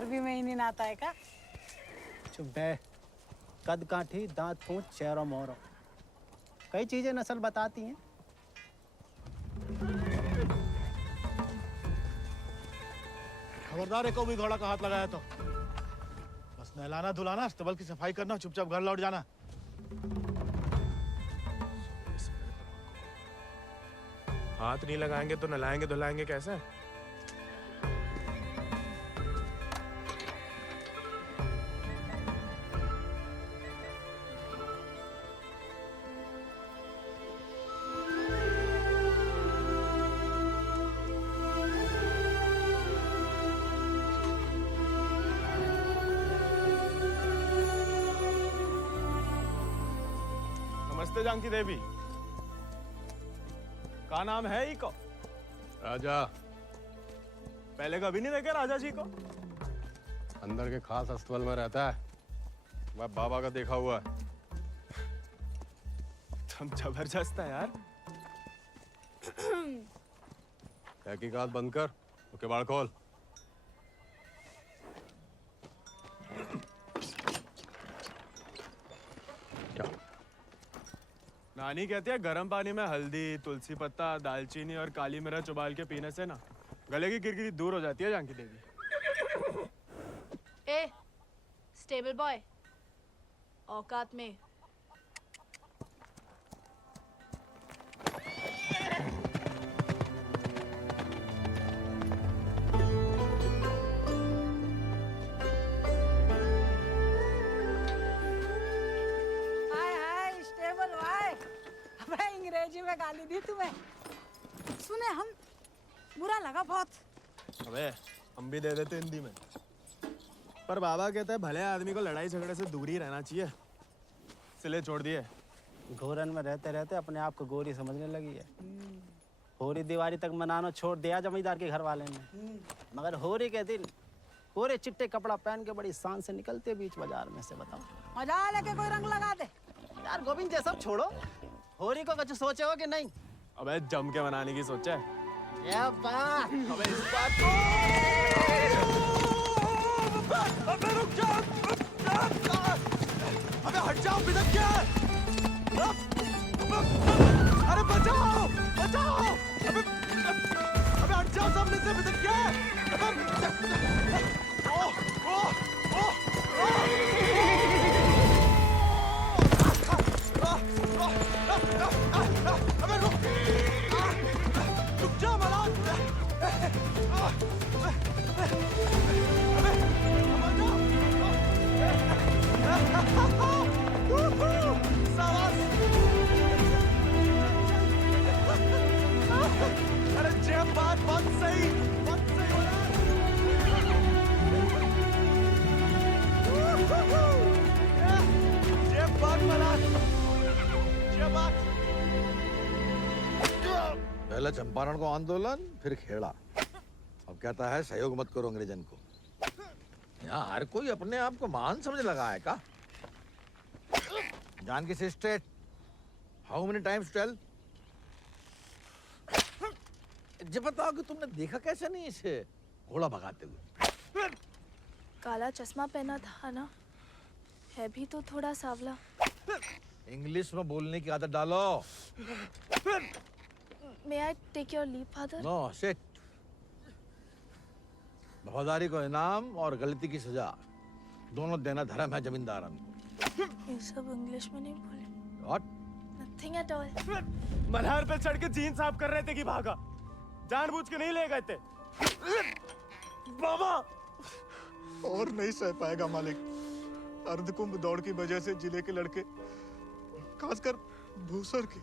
अरबी में ही नहीं आता है का? चुप बे। कद काठी, दांत फूंट, चेहरा मोहरा, कई चीजें नस्ल बताती हैं। खबरदार है, को भी घोड़ा का हाथ लगाया तो बस नहलाना धुलाना, अस्तबल की सफाई करना, चुपचाप घर लौट जाना। हाथ नहीं लगाएंगे तो नहलाएंगे धुलाएंगे कैसे? नमस्ते जानकी देवी, का नाम है ही को? राजा। पहले कभी नहीं देखे राजा जी को? अंदर के खास अस्तबल में रहता है, मैं बाबा का देखा हुआ है। तुम जबरदस्त है यार। तहकीकात बंद कर, तो किवाड़ खोल। नानी कहती है गर्म पानी में हल्दी, तुलसी पत्ता, दालचीनी और काली मिर्च उबाल के पीने से ना गले की किरकिरी दूर हो जाती है जानकी देवी। ए, स्टेबल बॉय, औकात में। अंग्रेजी में गाली दी तुम्हें, सुने हम, बुरा लगा बहुत। अबे हम भी दे देते हिंदी में, पर बाबा कहता है भले आदमी को लड़ाई झगड़े से दूर ही रहना चाहिए, इसलिए छोड़ दिए। घोरन में रहते रहते अपने आप को गोरी समझने लगी है। होरी दिवाली तक मनाना छोड़ दिया जमींदार के घर वाले ने, मगर होरी के दिन पूरे चिट्टे कपड़ा पहन के बड़ी शान से निकलते बीच बाजार में से। बताओ मजा लेके कोई रंग लगा दे यार। गोविंद ये सब छोड़ो, होरी को कुछ सोचे हो कि नहीं? अबे जम के मनाने की सोचा है। क्या बात? अबे इस बात को अबे रुक जा, अबे हट जाओ, बिदक क्या? अरे बचाओ बचाओ, अबे हट जाओ सामने से, बिदक क्या? अबे रुक जा मलान। अरे जब बात सही जब बात मलान, जब बात। पहले चंपारण को आंदोलन, फिर खेड़ा, अब कहता है सहयोग मत करो अंग्रेजन को। यहाँ हर कोई अपने आप को महान समझ लगा है का? Janaki sister, how many times tell? जब बताओ कि तुमने देखा कैसे नहीं इसे घोड़ा भगाते हुए? काला चश्मा पहना था ना, है भी तो थोड़ा सावला। इंग्लिश में बोलने की आदत डालो। May I take your leave, father? No sit. वफादारी को इनाम और गलती की सजा दोनों देना धर्म है जमींदारन को। ये सब इंग्लिश में नहीं बोले। What? Nothing at all. Malhar पे चढ़ के जीन साफ कर रहे थे कि भागा, जानबूझ के नहीं ले गए थे। बाबा और नहीं सह पाएगा मालिक। अर्धकुंभ दौड़ की वजह से जिले के लड़के, खासकर भूसर के,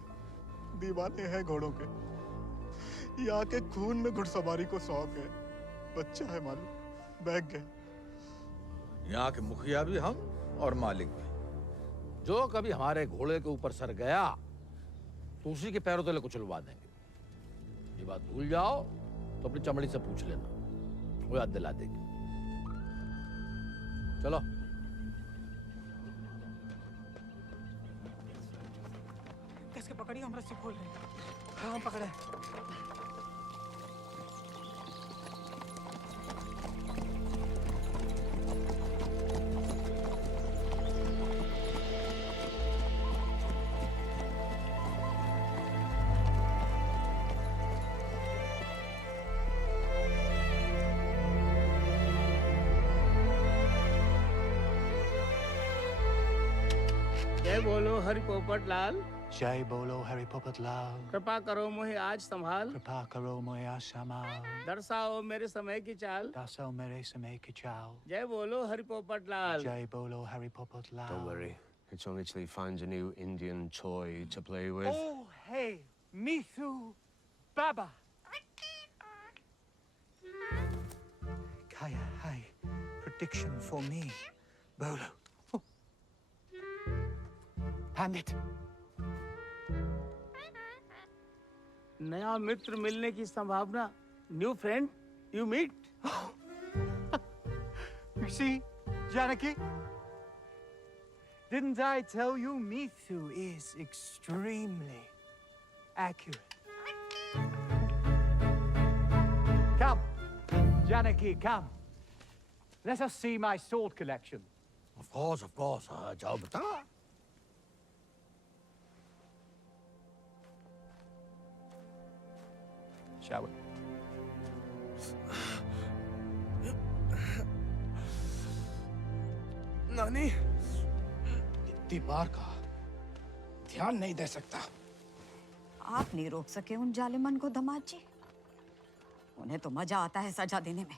दीवाने हैं घोड़ों के। यहाँ के खून में घुड़सवारी को शौक है। बच्चा है मालिक, बहक गया। यहाँ के मुखिया भी हम और मालिक भी। जो कभी हमारे घोड़े के ऊपर सर गया तो उसी के पैरों तले कुचलवा देंगे। ये बात भूल जाओ तो अपनी चमड़ी से पूछ लेना, वो याद दिला देगी। चलो। कैसे पकड़ी, हम रस्सी खोल रहे हैं। हाँ पकड़े। बोलो हरि पोपट लाल। जय बोलो हरि पोपट लाल। कृपा करो मुझे आज संभाल। कृपा करो मोया संभाल। दर्शाओ मेरे समय की चाल। दर्शाओ मेरे समय की चाल। जय बोलो हरि पोपट लाल। जय बोलो Hari Popat Lal. Don't worry. It's only till he finds a new Indian toy to play with. Oh, hey, Mithu Baba. Kaya, hi. Prediction for me. Bolo. Oh. Pandit. नया मित्र मिलने की संभावना। New friend you meet. You see, Janaki? Didn't I tell you Mithu is extremely accurate? Come, Janaki, come. Let us see my sword collection. Of course, of course. जाओ बता। Shall we? नानी, इतनी बार कहा, ध्यान नहीं दे सकता। आप नहीं रोक सके उन जालिमन को दामाद जी। उन्हें तो मजा आता है सजा देने में।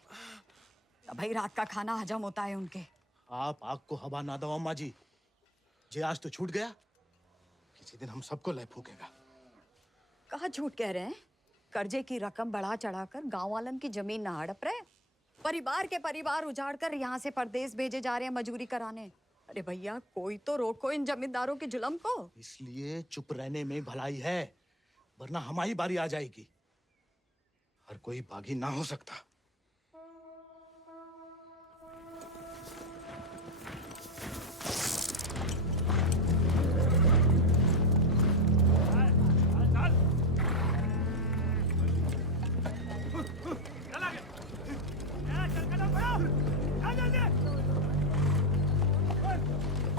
तभी रात का खाना हजम होता है उनके। आप आग को हवा ना दो अम्मा जी। जे आज तो छूट गया, किसी दिन हम सबको लय फूकेगा। कहाँ झूठ कह रहे हैं? कर्जे की रकम बढ़ा चढ़ाकर गांव वालन की जमीन ना हड़प रहे। परिवार के परिवार उजाड़कर यहाँ से परदेश भेजे जा रहे हैं मजूरी कराने। अरे भैया, कोई तो रोको इन जमींदारों के जुल्म को। इसलिए चुप रहने में भलाई है, वरना हमारी बारी आ जाएगी। हर कोई बागी ना हो सकता।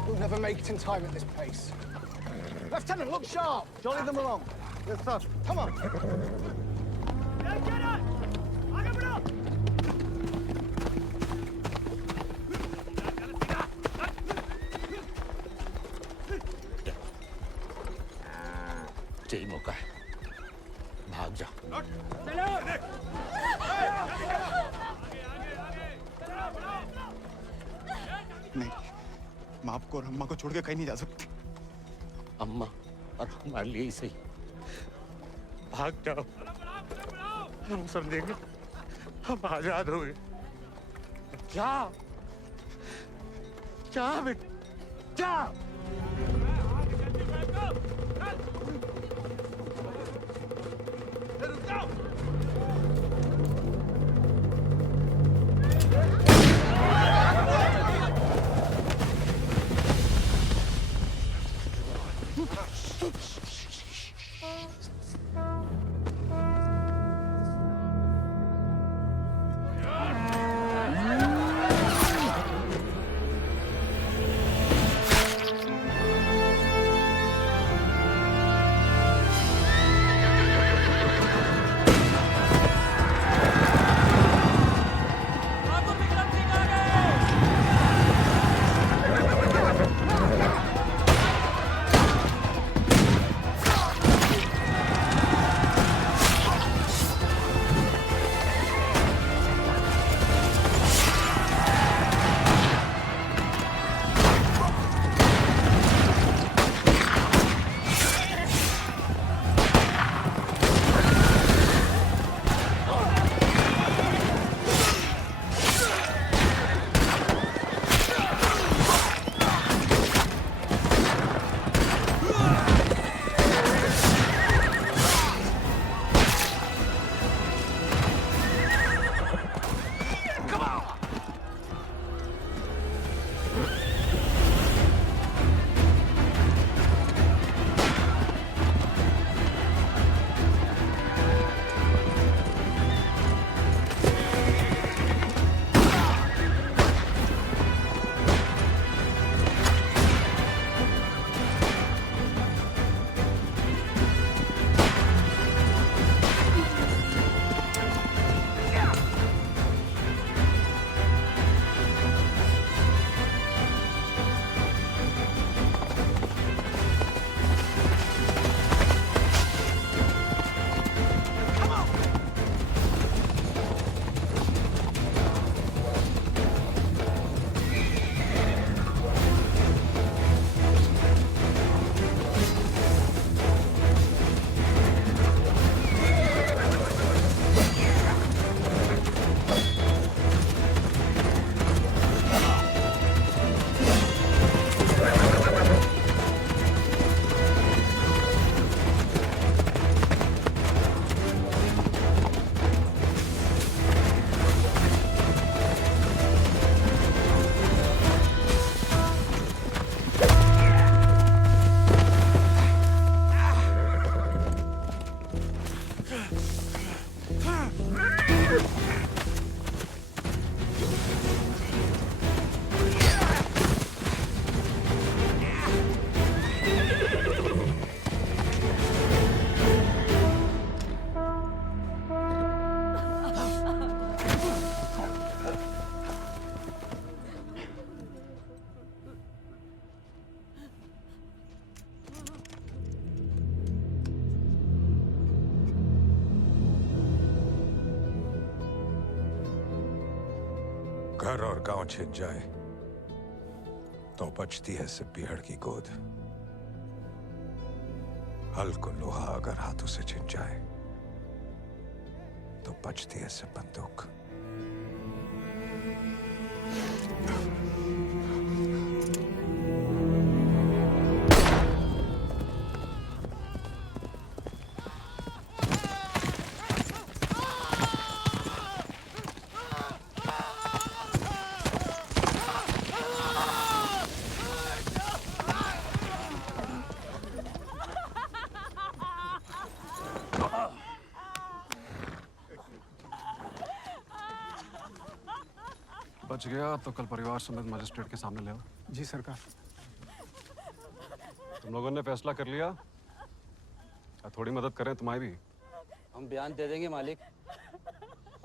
We'll never make it in time at this pace. Lieutenant, look sharp. Jolly them along. Yes, sir. Come on. यही मौका है, भाग जा। नहीं, मैं आपको और अम्मा को छोड़ के कहीं नहीं जा सकती। अम्मा और हमारे लिए ही सही, भाग जाओ। हम समझेंगे, हम आजाद हो गए। जा, जा बेटा, जा। घर और गांव छिन जाए तो बचती है सिर्फ पीहड़ की गोद। हल को लोहा अगर हाथों से छिन जाए तो बचती है सिर्फ बंदूक। बच गया तो कल परिवार समेत मजिस्ट्रेट के सामने ले आओ। जी सरकार। तुम लोगों ने फैसला कर लिया, थोड़ी मदद करें तुम्हारी भी। हम बयान दे देंगे मालिक।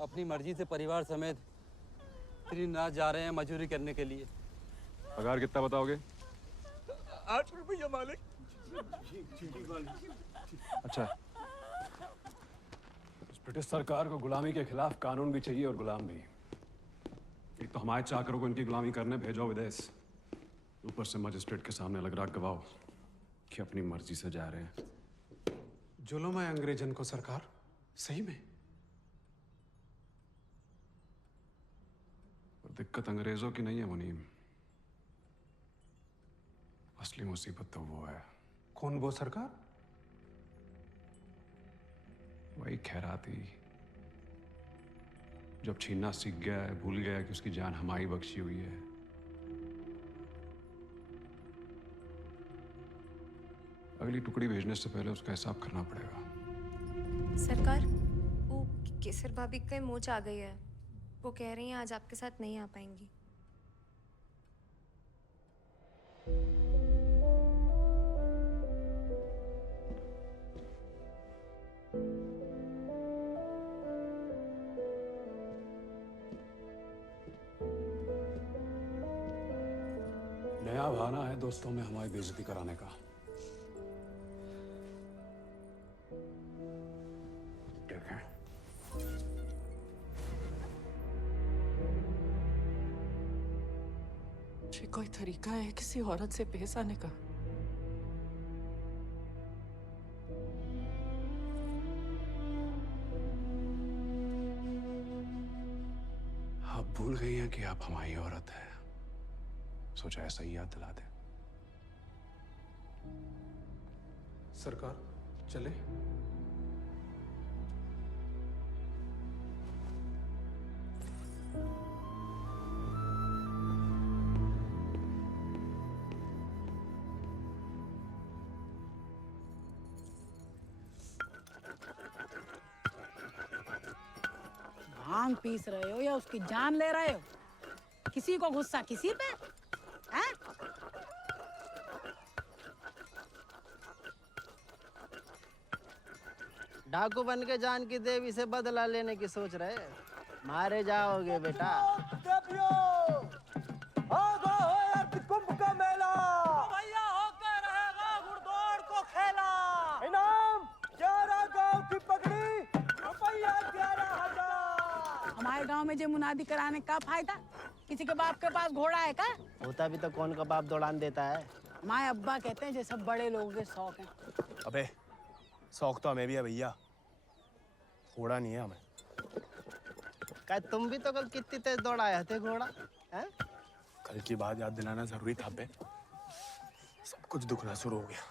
अपनी मर्जी से परिवार समेत त्रिनाथ जा रहे हैं मजदूरी करने के लिए। पगार कितना बताओगे? 8 रुपया मालिक। अच्छा, इस ब्रिटिश सरकार को गुलामी के खिलाफ कानून भी चाहिए और गुलाम भी। एक तो हमारे चाकरों को इनकी गुलामी करने भेजो विदेश, ऊपर से मजिस्ट्रेट के सामने लग रहा गवाह कि अपनी मर्जी से जा रहे हैं। जुल्म है अंग्रेजन को सरकार, सही में। और दिक्कत अंग्रेजों की नहीं है मुनीम, असली मुसीबत तो वो है। कौन वो सरकार? वही खैराती, जब छीनना सीख गया है, भूल गया कि उसकी जान हमारी बख्शी हुई है। अगली टुकड़ी भेजने से पहले उसका हिसाब करना पड़ेगा। सरकार, वो केसर भाभी का मोच आ गई है। वो कह रही हैं आज आपके साथ नहीं आ पाएंगी। नया बहाना है दोस्तों में हमारी बेइज्जती कराने का। देखें, ये कोई तरीका है किसी औरत से पेश आने का? आप भूल गई हैं कि आप हमारी औरत है। सोचा ऐसा ही याद दिला दे। सरकार चले? भांग पीस रहे हो या उसकी जान ले रहे हो? किसी को गुस्सा किसी पे है? डाकू बन के जान की देवी से बदला लेने की सोच रहे, मारे जाओगे बेटा। कुंभ का मेला भैया होकर रहेगा घुड़दौड़ को खेला। इनाम 11 गांव की पगड़ी, रुपया 11,000। हमारे गांव में जो मुनादी कराने का फायदा? किसी के बाप के पास घोड़ा है का? होता भी तो कौन का बाप दौड़ान देता है। हमारे अब्बा कहते हैं ये सब बड़े लोगों के शौक हैं। अबे शौक तो हमें भी है भैया, घोड़ा नहीं है हमें। क्या तुम भी तो कल कितनी तेज दौड़ाए थे घोड़ा? हैं? कल की बात याद दिलाना जरूरी था बे। सब कुछ दुखना शुरू हो गया।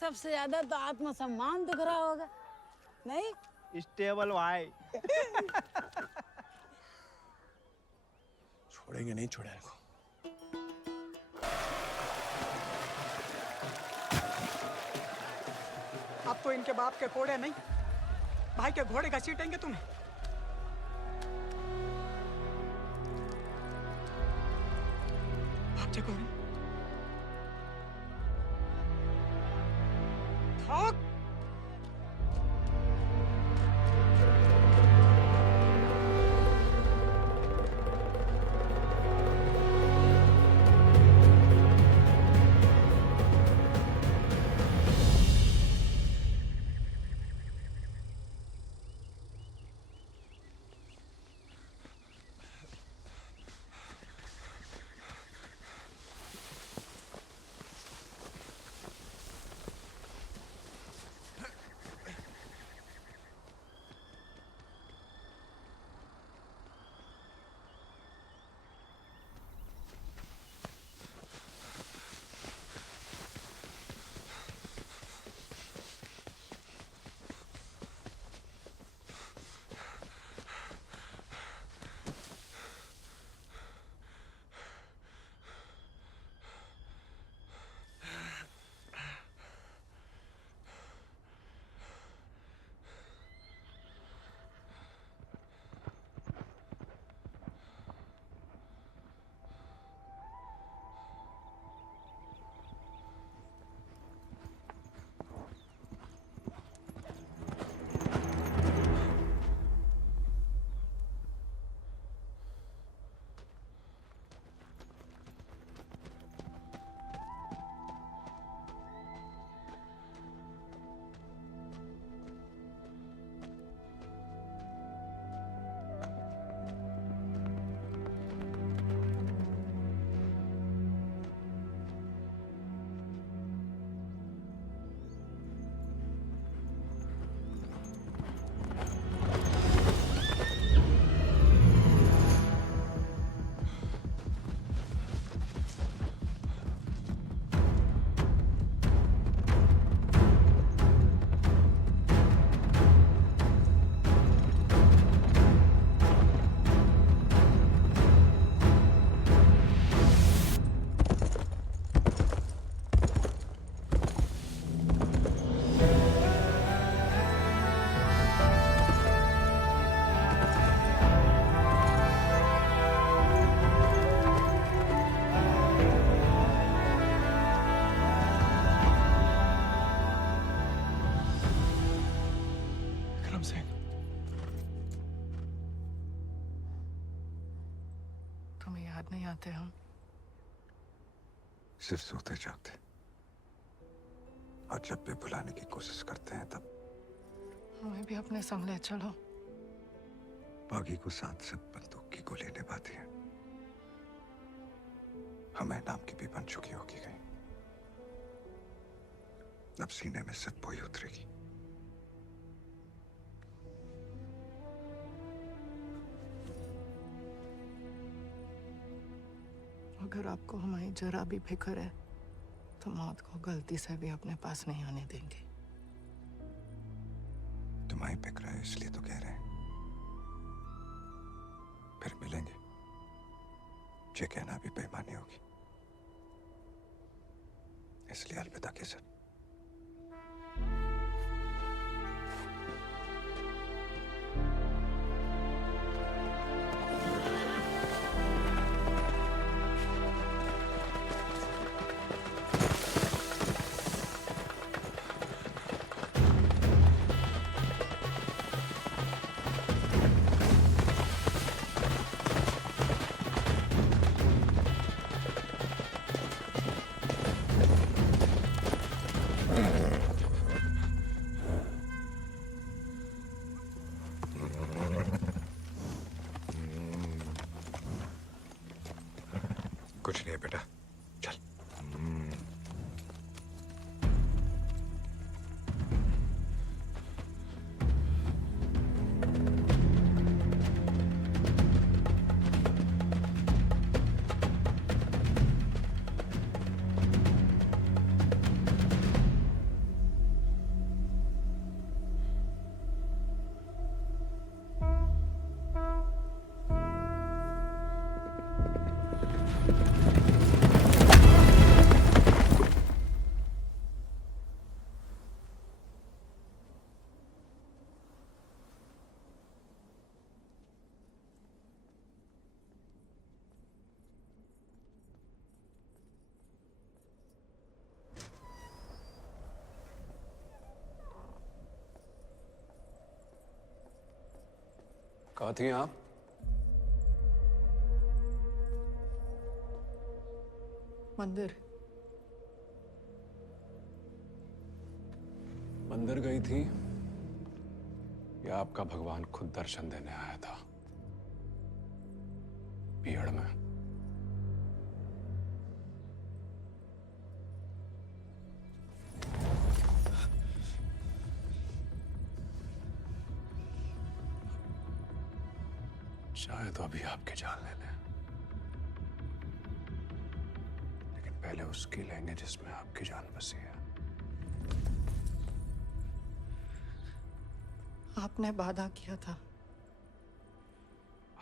सबसे ज्यादा तो आत्मसम्मान दुख रहा होगा, नहीं? स्टेबल भाई। छोड़ेंगे नहीं छोड़ेंगे को। अब तो इनके बाप के कोड़े नहीं, भाई के घोड़े घसीटेंगे तुम्हें। भाग जा गौरी। भाग। तुम्हें याद नहीं आते हम? सिर्फ सोते जागते, और जब भी बुलाने की कोशिश करते हैं तब हमें भी अपने संग ले चलो। बागी को साथ से बंदूक की गोली निभाती है, हमें नाम की भी बन चुकी होगी कहीं। अब सीने में सिर्फ वही उतरेगी। अगर आपको हमारी जरा भी फिक्र है तो मौत को गलती से भी अपने पास नहीं आने देंगे। तुम्हारी फिक्र है इसलिए तो कह रहे हैं। फिर मिलेंगे, ये कहना भी बेईमानी होगी, इसलिए अलविदा केसर। कुछ नहीं है बेटा, चल। कहाँ थी आप? मंदिर। मंदिर गई थी या आपका भगवान खुद दर्शन देने आया था भीड़ में? चाहे तो अभी आपकी जान ले लें, लेकिन पहले उसकी लेंगे जिसमें आपकी जान बसी है। आपने वादा किया था।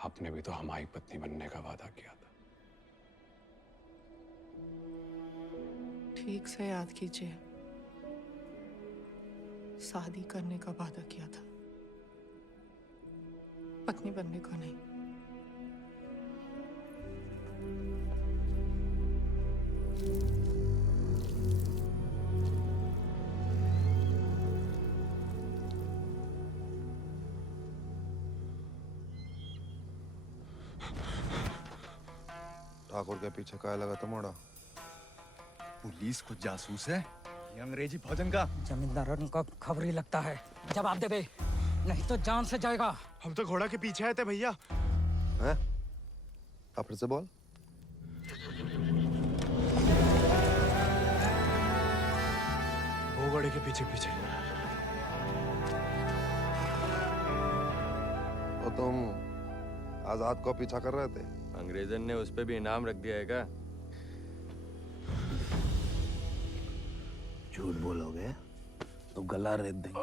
आपने भी तो हमारी पत्नी बनने का वादा किया था। ठीक से याद कीजिए, शादी करने का वादा किया था, पत्नी बनने को नहीं। ठाकुर के पीछे काय लगा तुम्हारा? पुलिस खुद जासूस है, ये अंग्रेजी भोजन का। जमींदार का खबर ही लगता है। जवाब दे बे, नहीं तो जान से जाएगा। हम तो घोड़ा के पीछे आए थे भैया। हैं? आप फिर से बोल। वो घोड़े के पीछे पीछे। वो तुम आजाद को पीछा कर रहे थे? अंग्रेजन ने उस पे भी इनाम रख दिया है क्या? झूठ बोलोगे तो गला रेत देंगे।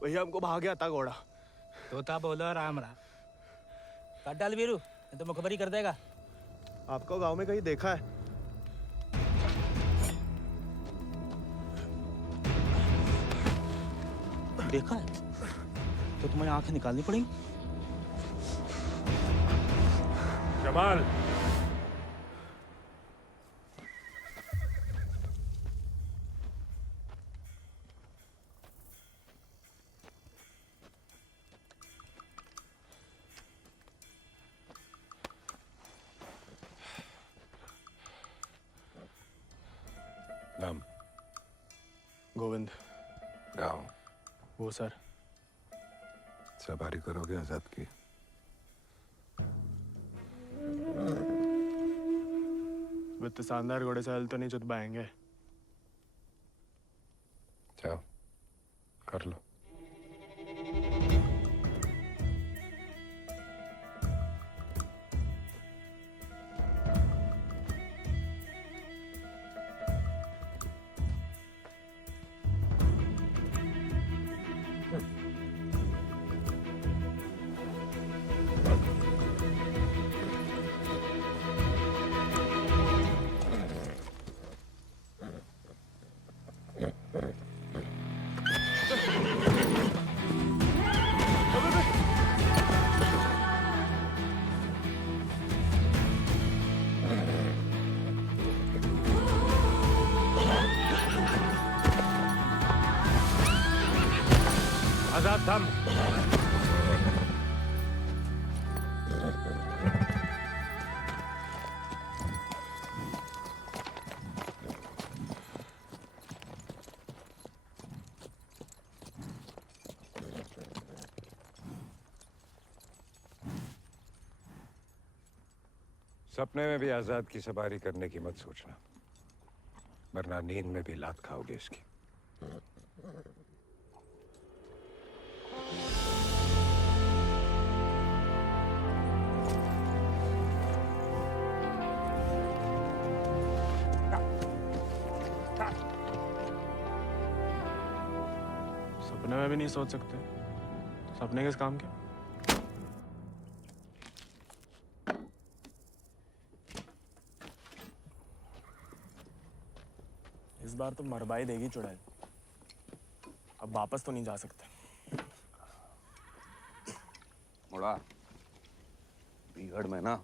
भैया हमको भाग गया था घोड़ा। तोता बोलो राम राम। काट डाल वीरू, नहीं तो मुखबरी कर देगा। आपको गांव में कहीं देखा है? देखा है तो तुम्हारी आंखें निकालनी पड़ेंगी। जमाल, गोविंद। आओ। वो सर। सवारी करोगे आजाद की? वित्त शानदार घोड़े से हल तो नहीं चुत पाएंगे। जाओ कर लो। आजाद थम। सपने में भी आजाद की सवारी करने की मत सोचना, वरना नींद में भी लात खाओगे इसकी। सपने में भी नहीं सोच सकते, सपने किस काम के? इस बार तो मरवाई देगी चुड़ैल, अब वापस तो नहीं जा सकते। मुड़ा बीहड़ में ना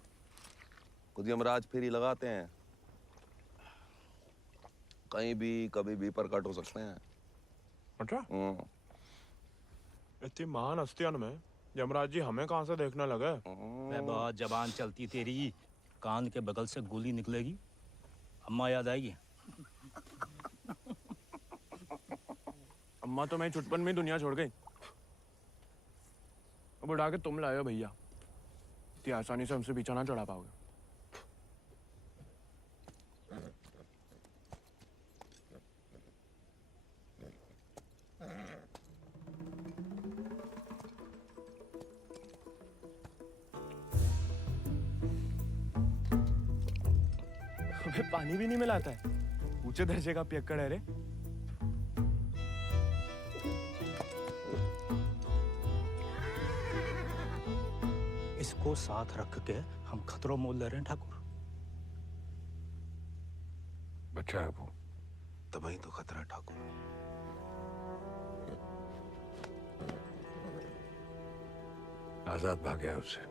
खुद यमराज फेरी लगाते हैं, कहीं भी कभी भी प्रकट हो सकते हैं। अच्छा? इतनी महान हस्तियों में यमराज जी हमें कहाँ से देखने लगे? मैं बहुत जबान चलती तेरी, कान के बगल से गोली निकलेगी, अम्मा याद आएगी। अम्मा तो मैं चुटपन में दुनिया छोड़ गई, अब उड़ा के तुम लाए हो भैया, इतनी आसानी से हमसे पीछा ना चढ़ा पाओगे। हमें पानी भी नहीं मिलाता है, ऊंचे दर्जे का पियक्कड़ है रे। इसको साथ रख के हम खतरों मोल ले रहे हैं ठाकुर। बच्चा है वो, तभी तो खतरा ठाकुर। आजाद भाग गया उससे।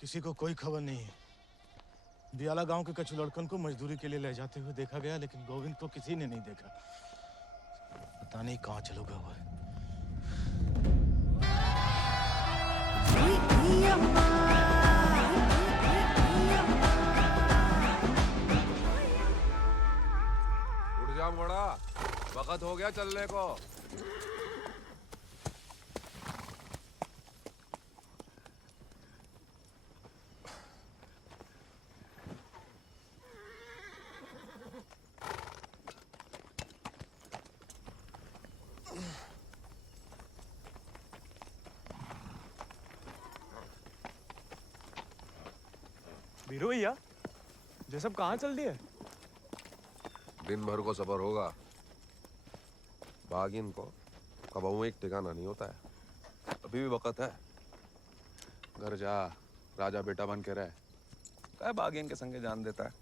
किसी को कोई खबर नहीं है। बियाला गांव के कछु लड़कन को मजदूरी के लिए ले जाते हुए देखा गया, लेकिन गोविंद को किसी ने नहीं देखा। पता नहीं कहाँ चलो गया हुआ है। उठ जा बड़ा, वक्त हो गया चलने को। वीरू भैया, ये सब कहाँ चल दिए? दिन भर को सफर होगा, बागिन को कबाऊ एक ठिकाना नहीं होता है। अभी भी वक्त है, घर जा, राजा बेटा बन के रहे। क्या बागिन के संगे जान देता है।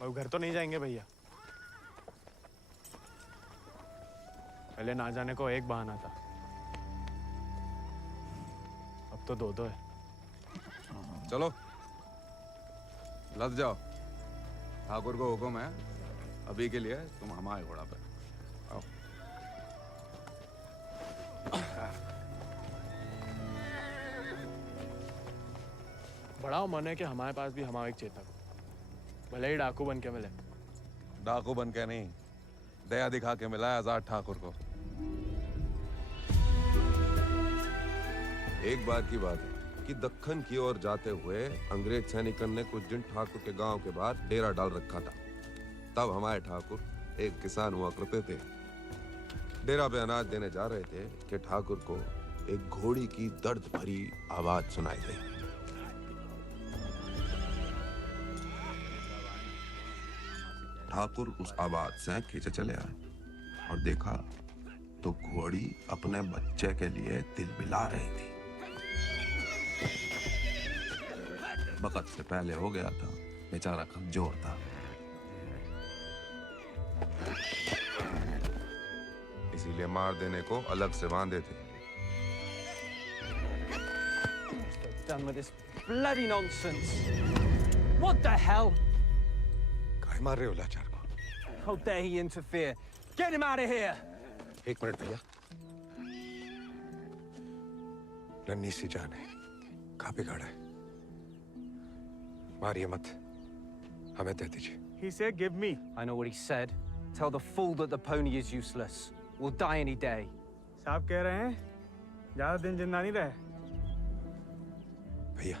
अब घर तो नहीं जाएंगे भैया, पहले ना जाने को एक बहाना था, अब तो दो है। चलो लद जाओ, ठाकुर को हुक्म है, अभी के लिए तुम हमारे घोड़ा पे आओ। बड़ा मन है कि हमारे पास भी हमारा एक चेतक, भले ही डाकू बन के मिले। डाकू बन के नहीं, दया दिखा के मिला है आजाद ठाकुर को। एक बार की बात है कि दक्कन की ओर जाते हुए अंग्रेज सैनिकों ने कुछ दिन ठाकुर के गांव के बाहर डेरा डाल रखा था। तब हमारे ठाकुर एक किसान हुआ करते थे। डेरा पे अनाज देने जा रहे थे कि ठाकुर को एक घोड़ी की दर्द भरी आवाज सुनाई दी। ठाकुर उस आवाज से खींचे चले आए और देखा तो घोड़ी अपने बच्चे के लिए तिलमिला रही थी। वक्त से पहले हो गया था, बेचारा कमजोर था। इसीलिए मार देने को अलग से बांधे थे। Done with this bloody nonsense. What the hell? काहे मार रहे हो लाचार को? How dare he interfere? Get him out of here! एक मिनट भैया। नन्ही सी जान है, कहाँ बिगाड़ा है? मारिए मत, हमें दे दीजिए। He said, "Give me." I know what he said. Tell the fool that the pony is useless. We'll die any day. साहब कह रहे हैं, ज्यादा दिन जिंदा नहीं रहे। भैया,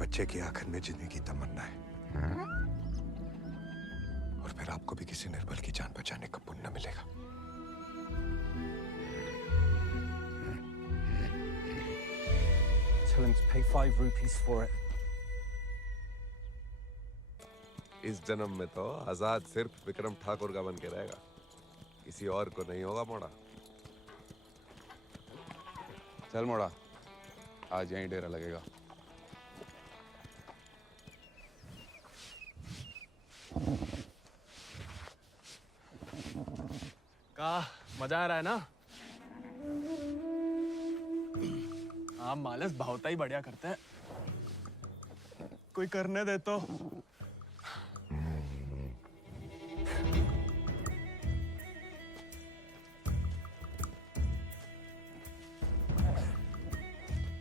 बच्चे की आखिर में जीने की तमन्ना है, और फिर आपको भी किसी निर्बल की जान बचाने का पुण्य मिलेगा। Tell him to pay 5 rupees for it. इस जन्म में तो आजाद सिर्फ विक्रम ठाकुर का बन के रहेगा, किसी और को नहीं होगा मोड़ा। चल मोड़ा, आज यहीं डेरा लगेगा। का मजा आ रहा है ना? आप मालस भावता ही बढ़िया करते हैं। कोई करने दे तो।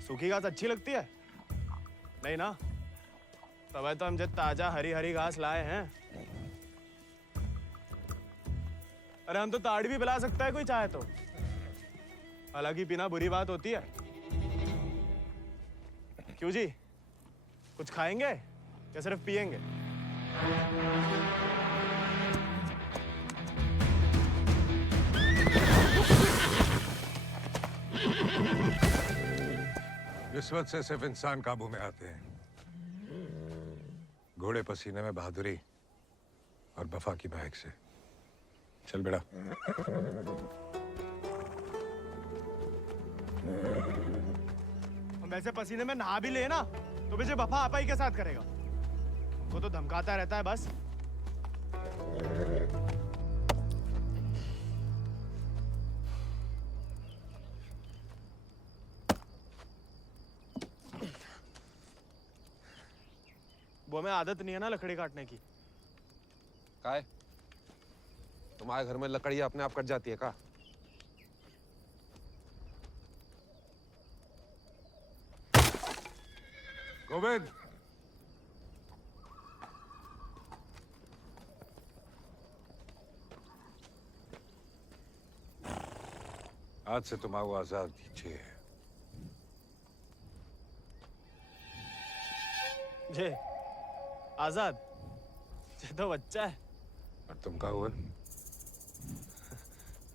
सूखी घास अच्छी लगती है? नहीं ना? तब तो हम जब ताजा हरी हरी घास लाए हैं। अरे हम तो ताड़ी भी पिला सकता है कोई चाहे तो। हालांकि पीना बुरी बात होती है। क्यों जी? कुछ खाएंगे या सिर्फ पिएंगे? रिश्वत से सिर्फ इंसान काबू में आते हैं। घोड़े पसीने में बहादुरी और वफा की महक से। चल बेटा। हम वैसे पसीने में नहा भी ले ना तो मुझे वफा आपा ही के साथ करेगा। वो तो धमकाता रहता है बस। वो हमें आदत नहीं है ना लकड़ी काटने की। काय? तुम्हारे घर में लकड़ियां अपने आप कट जाती है का? गोविंद, आज से तुम आओ आजाद दीजिए। जे आजाद, ये तो बच्चा है। और तुम कहा हुए?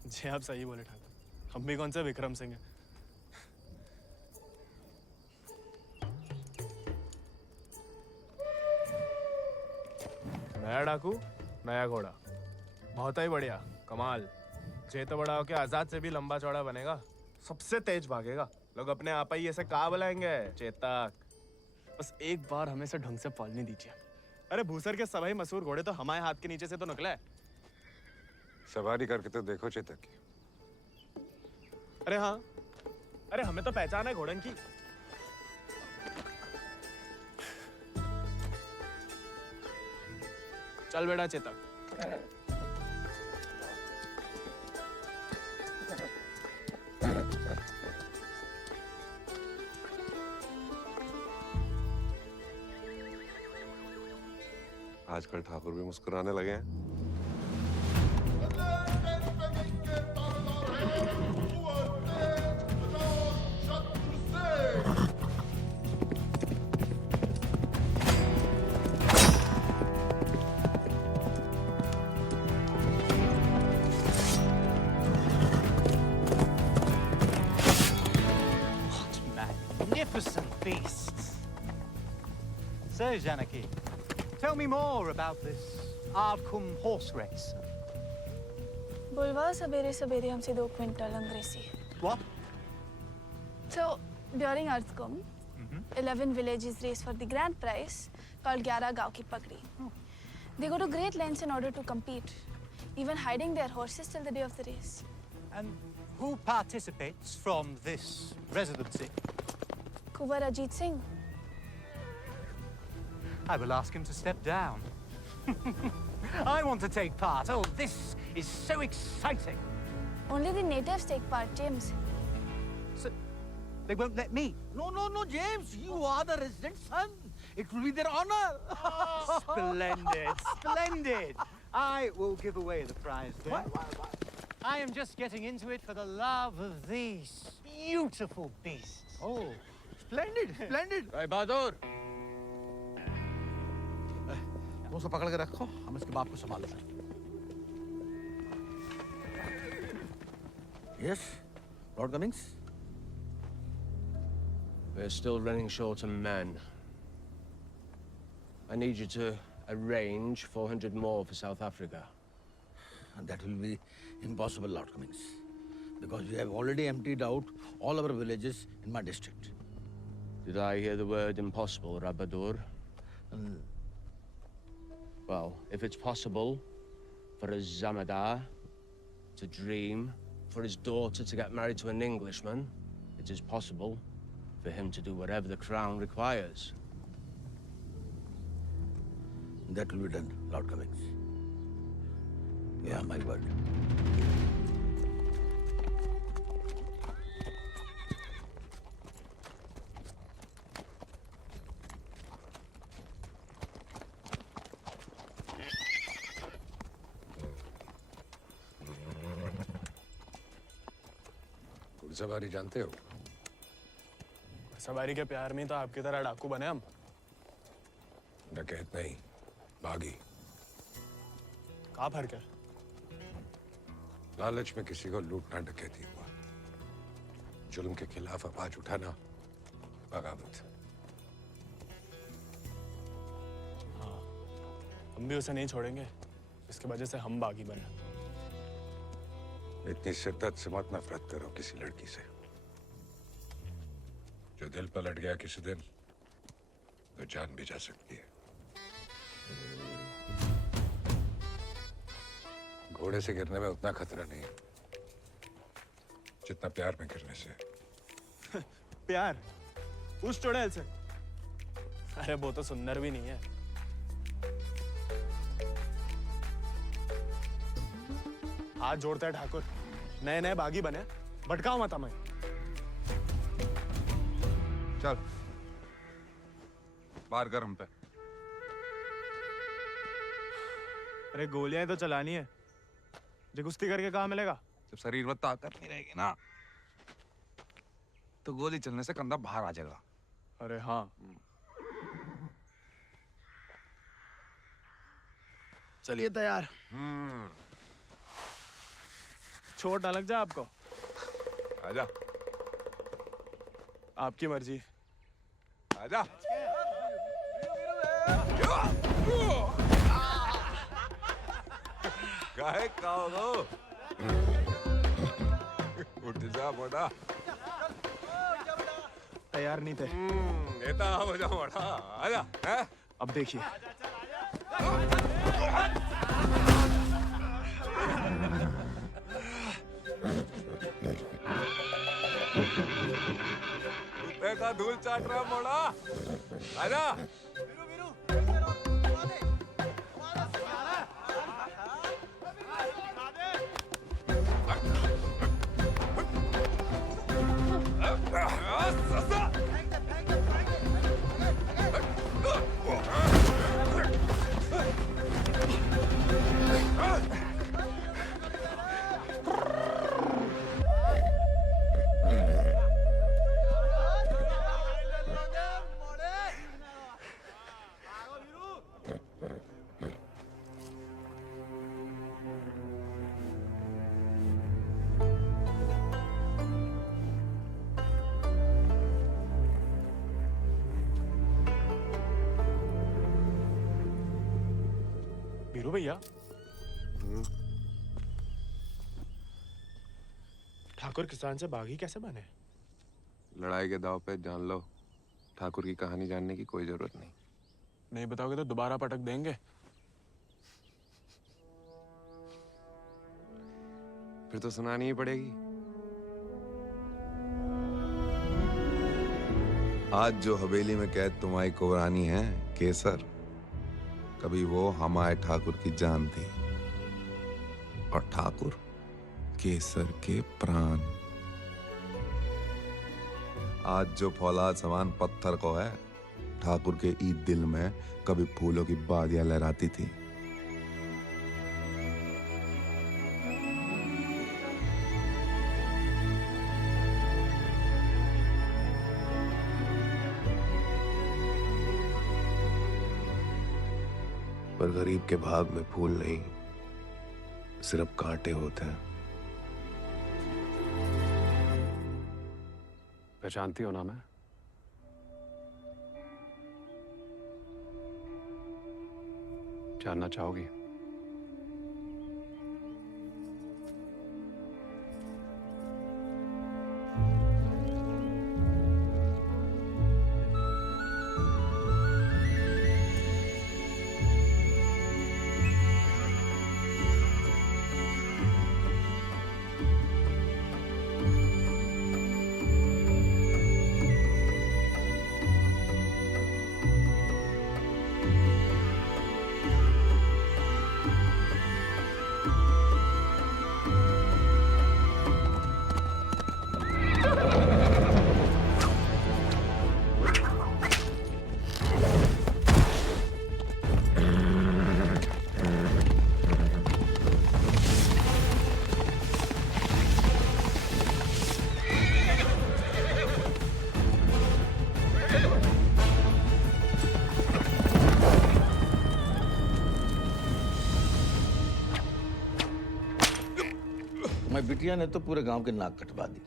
जी आप सही बोले ठाकुर, हम भी कौन से विक्रम सिंह हैं। नया डाकू, नया घोड़ा, बहुत ही बढ़िया, कमाल। जे तो बड़ा होके आजाद से भी लंबा चौड़ा बनेगा, सबसे तेज भागेगा। लोग अपने आप ही ऐसे कहा बुलाएंगे, चेतक। बस एक बार हमें से ढंग से पालने दीजिए। अरे भूसर के सभी मशहूर घोड़े तो हमारे हाथ के नीचे से तो निकले। सवारी करके तो देखो चेतक की। अरे हाँ, अरे हमें तो पहचान है घोड़न की। चल बेटा चेतक, आजकल ठाकुर भी मुस्कुराने लगे हैं। Magnificent beasts. So, Janaki, tell me more about this Ardcumbe horse race. बुलवा सवेरे सवेरे हमसे 2 क्विंटल अंग्रेजी. What? So, during Ardcumbe, 11 villages race for the grand prize called 11 गांव की पगड़ी. They go to great lengths in order to compete, even hiding their horses till the day of the race. And who participates from this residency? Kuwar Ajit Singh. I will ask him to step down. I want to take part. Oh, this is so exciting. Only the natives take part, James. So, they won't let me. No, James. You are the resident son. It will be their honor. Splendid, splendid. I will give away the prize then. Why? I am just getting into it for the love of these beautiful beasts. Oh, splendid. भाई बहादुर वो उसको पकड़ के रखो, हम इसके बाप को संभाल लेंगे. Yes, Lord Cummings. We're still running short on men. I need you to arrange 400 more for South Africa. And that will be impossible, Lord Cummings, because we have already emptied out all our villages in my district. Did I hear the word impossible, Rabadur? Well, if it's possible for a Zamadar to dream, for his daughter to get married to an Englishman, it is possible for him to do whatever the crown requires. That will be done, Lord Cummings. Yeah, my word. घुड़सवारी जानते हो? सवारी के प्यार में तो आपकी तरह डाकू बने हम. डकैत नहीं, बागी. कहाँ फर्क है? लालच में किसी को लूटना डकैती हुआ. जुल्म के खिलाफ आवाज उठाना बगावत. हाँ, हम भी उसे नहीं छोड़ेंगे. इसकी वजह से हम बागी बने. इतनी शिद्दत से मत नफरत करो किसी लड़की से. जो दिल पलट गया किसी दिन तो जान भी जा सकती है. घोड़े से गिरने में उतना खतरा नहीं जितना प्यार में गिरने से. प्यार? उस चुड़ैल से? अरे वो तो सुंदर भी नहीं है. हाथ जोड़ते हैं ठाकुर. नए बागी बने, भटकाओ मत हमें. चल बाहर कर हम पे. अरे गोलियां तो चलानी है. जो कुश्ती करके कहाँ मिलेगा? जब शरीर में ताकत नहीं रहेगी ना तो गोली चलने से कंधा बाहर आ जाएगा. अरे हाँ. चलिए तैयार. चोट ना लग जाए आपको. आजा. आपकी मर्जी. आजा. काहे खाओ? उठ जा बड़ा. तैयार नहीं थे. नेता हो जा बड़ा. आजा. हैं? अब देखिए. कुत्ते का धूल चाट रहा मोड़ा. आजा. वीरू भैया, ठाकुर किसान से बागी कैसे बने? लड़ाई के दाव पे जान लो, ठाकुर की कहानी जानने की कोई जरूरत नहीं। नहीं बताओगे तो दोबारा पटक देंगे। फिर तो सुनानी ही पड़ेगी। आज जो हवेली में कैद तुम्हारी कुबरानी है केसर, कभी वो हमारे ठाकुर की जान थी, और ठाकुर केसर के प्राण। आज जो फौलाद समान पत्थर को है, ठाकुर के ईद दिल में कभी फूलों की बादियां लहराती थी। पर गरीब के भाग में फूल नहीं, सिर्फ कांटे होते हैं। पहचानती हो ना मैं? जानना चाहोगी? मैं बिटिया ने तो पूरे गांव के नाक कटवा दी।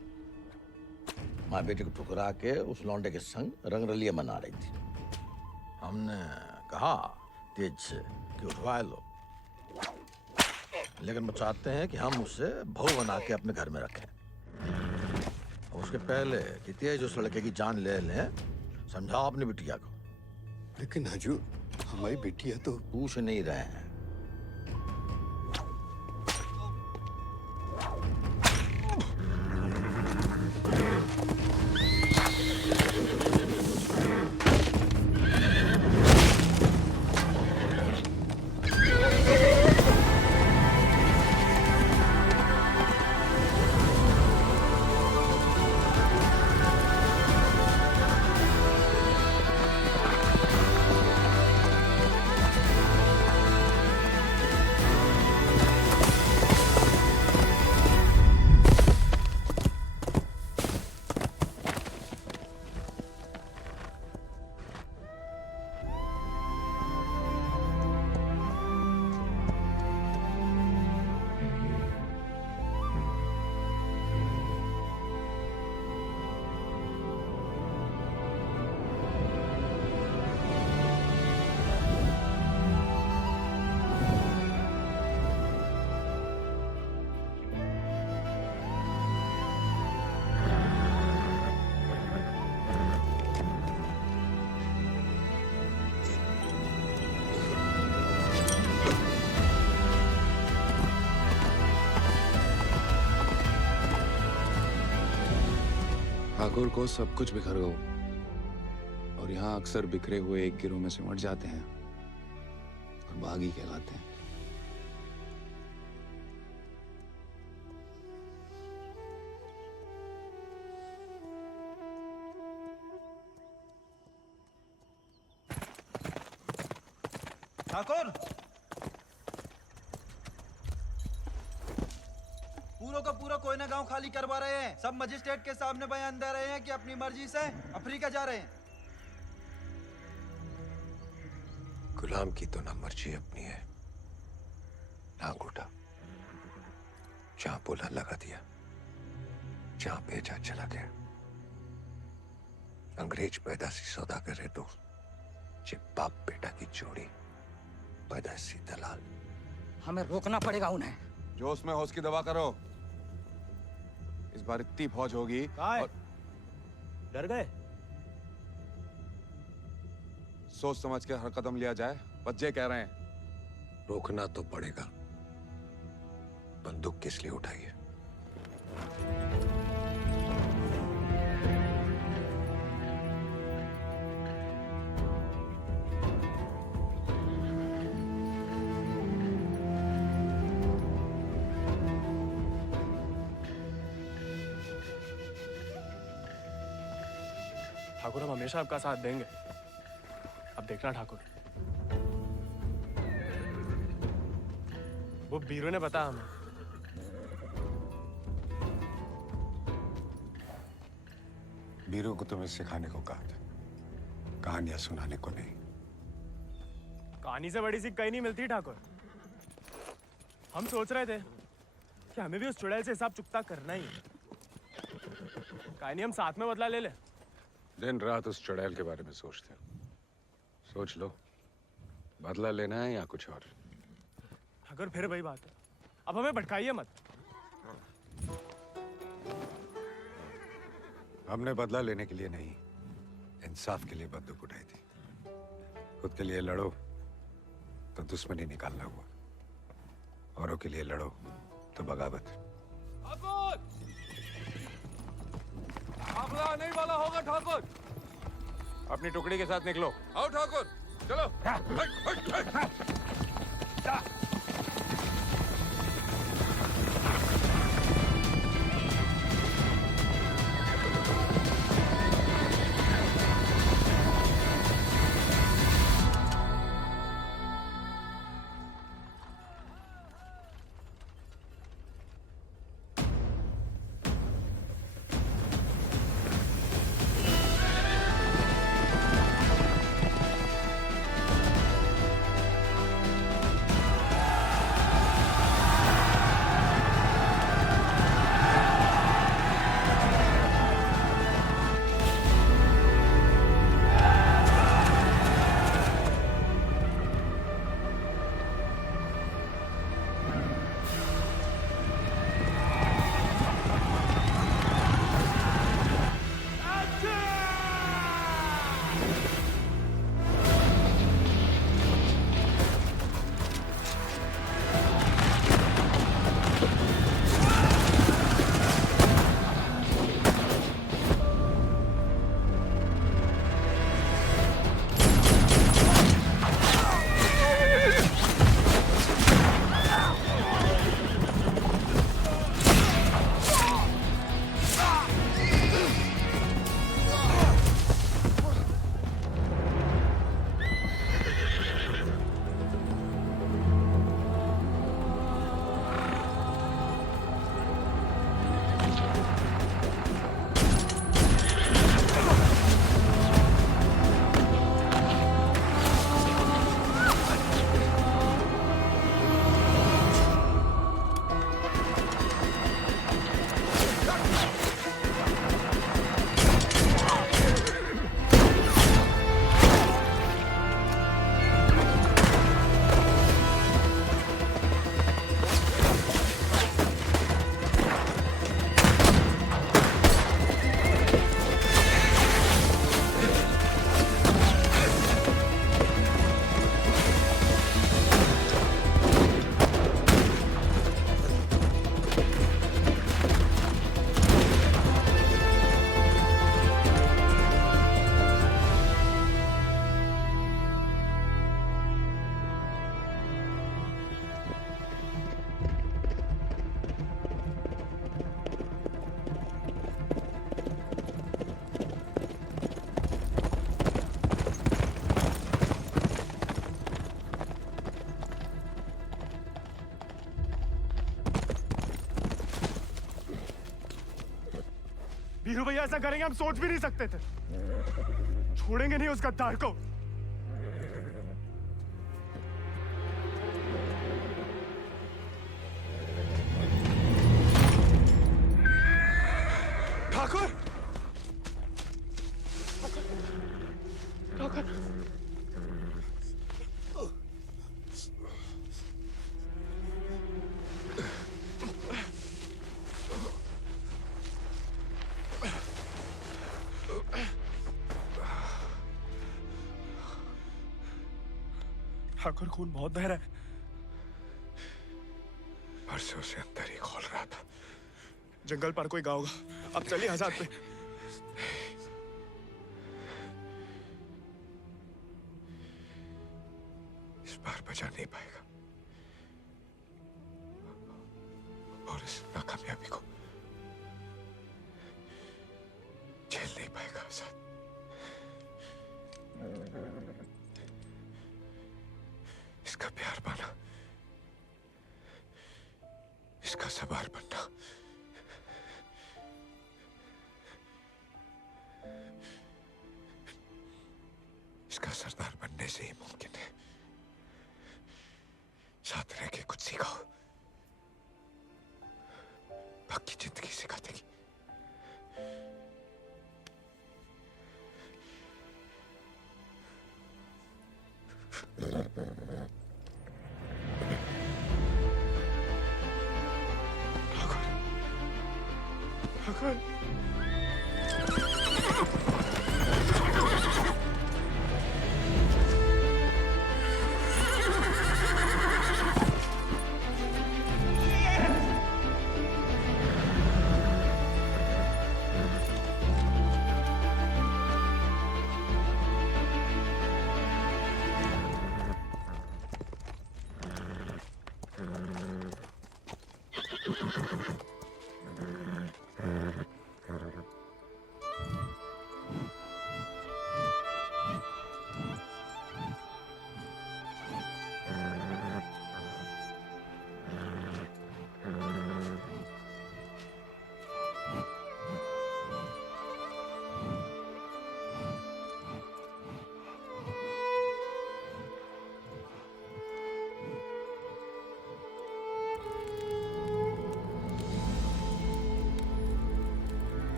माँ बेटे को ठुकरा के उस लौंडे के संग रंगरलिया मना रही थी। हमने कहा तेज से कि उठवा लो, लेकिन वो चाहते हैं कि हम उसे बहू बना के अपने घर में रखें। उसके पहले कि तेज उस लड़के की जान ले लें, समझाओ अपनी बिटिया को। लेकिन हजूर, हमारी बिटिया तो पूछ नहीं रहे हैं। ठाकुर को सब कुछ बिखर गया, और यहाँ अक्सर बिखरे हुए एक गिरोह में सिमट जाते हैं और बागी कहलाते हैं। ठाकुर, पूरा का पूरा कोयना गांव खाली करवा रहे हैं। सब मजिस्ट्रेट के सामने बयान दे रहे हैं कि अपनी मर्जी से अफ्रीका जा रहे हैं। गुलाम की तो ना मर्जी अपनी है ना अंगूठा। जहां बोला लगा दिया, जहां भेजा चला गया। अंग्रेज पैदासी सौदागर है तो ये बाप बेटा की जोड़ी पैदासी दलाल। हमें रोकना पड़ेगा उन्हें। जोश में होश की दवा करो। इस बार इतनी फौज होगी और डर गए? सोच समझ के हर कदम लिया जाए, बच्चे कह रहे हैं। रोकना तो पड़ेगा। बंदूक किस लिए उठाई है? ठाकुर, हम हमेशा आपका साथ देंगे। अब देखना ठाकुर, वो बीरू ने बताया हमें। बीरू को तुम्हें सिखाने को कहा था, कहानियां सुनाने को नहीं। कहानी से बड़ी सी कहीं नहीं मिलती ठाकुर। हम सोच रहे थे कि हमें भी उस चुड़ैल से हिसाब चुकता करना ही है। कहानी हम साथ में बदला ले ले। दिन रात उस चुड़ैल के बारे में सोचते हो। सोच लो, बदला लेना है या कुछ और। अगर फिर वही बात है, अब हमें भटकाइए मत। हमने बदला लेने के लिए नहीं, इंसाफ के लिए बंदूक उठाई थी। खुद के लिए लड़ो तो दुश्मनी निकालना हुआ, औरों के लिए लड़ो तो बगावत। हमला नहीं वाला होगा ठाकुर। अपनी टुकड़ी के साथ निकलो। आओ ठाकुर, चलो। ऐसा करेंगे हम सोच भी नहीं सकते थे। छोड़ेंगे नहीं उस गद्दार को। ठाकुर, ठाकुर, ठाकुर खून बहुत बह रहा है। परसों से अंदर ही खोल रहा था। जंगल पर कोई गाँव होगा। अब चलिए आजाद पे। इस बार बचा नहीं पाएगा और इस नाकामयाबी को झेल नहीं पाएगा आजाद। इसका प्यार पाना, इसका सवार बनना इसका सरदार बनने से ही मुमकिन है। साथ रह के कुछ सिखाओ, बाकी जिंदगी सिखा देगी। ठाकुर,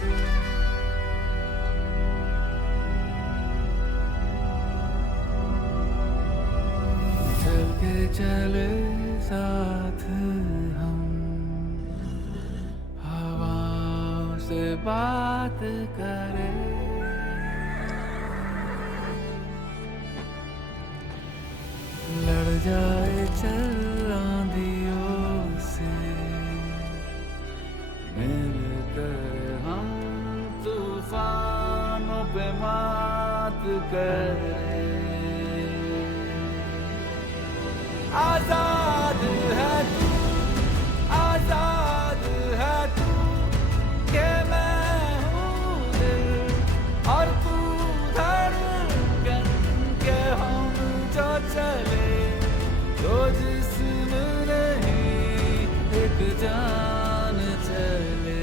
चल के चले साथ हम हवाओं से बात करें लड़ जाए चल आंधियों से मिलकर हम तूफानों पे मात करें आजाद है तू आजाद है तू के मैं हूँ दिल और तू धड़कन के हम जो चले दो जिस्म नहीं एक जान चले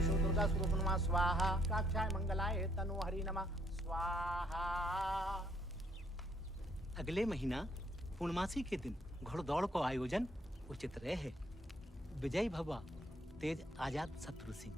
दुर्गा स्वरूप नमः स्वाहा काक्षाय मंगलाय तनु हरि नमः स्वाहा। अगले महीना पूर्णमासी के दिन घोड़दौड़ को आयोजन उचित रहे। विजय भवा तेज आजाद शत्रु सिंह।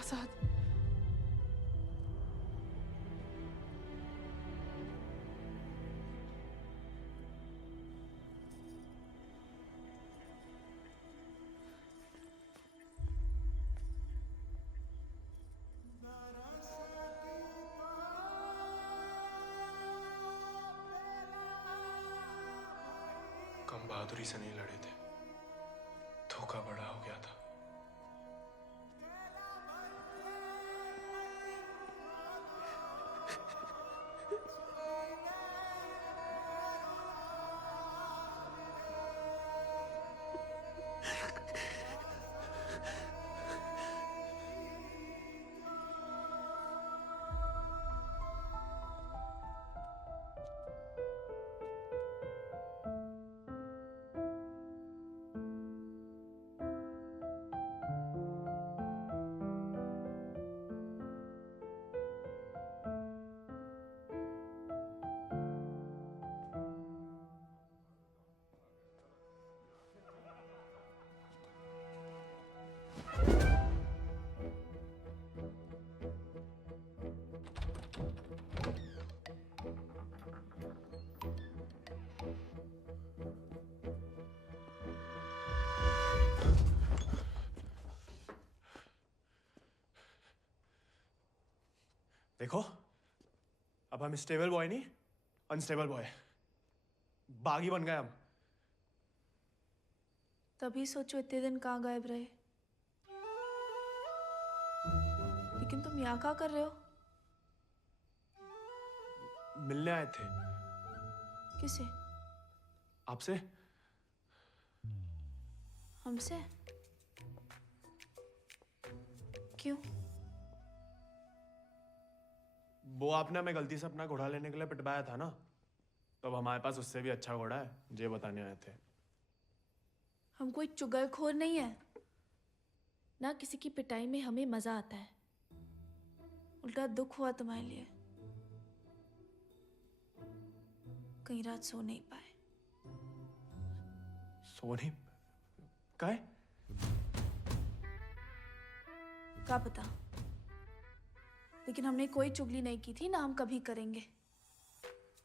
आजाद कम बहादुरी से नहीं लड़े थे, धोखा बड़ा हो गया था। देखो, अब हम स्टेबल बॉय नहीं, अनस्टेबल बॉय, बागी बन गए हम। तभी सोचो इतने दिन कहाँ गायब रहे। लेकिन तुम यहाँ क्या कर रहे हो? मिलने आए थे। किसे? आपसे। हमसे? क्यों? वो आपने हमें गलती से अपना घोड़ा लेने के लिए पिटवाया था ना, तो अब हमारे पास उससे भी अच्छा घोड़ा है, ये बताने आए थे। हम कोई चुगलखोर नहीं है ना, किसी की पिटाई में हमें मजा आता है। उल्टा दुख हुआ तुम्हारे लिए, कई रात सो नहीं पाए। सो नहीं? काहे? क्या पता, लेकिन हमने कोई चुगली नहीं की थी, ना हम कभी करेंगे।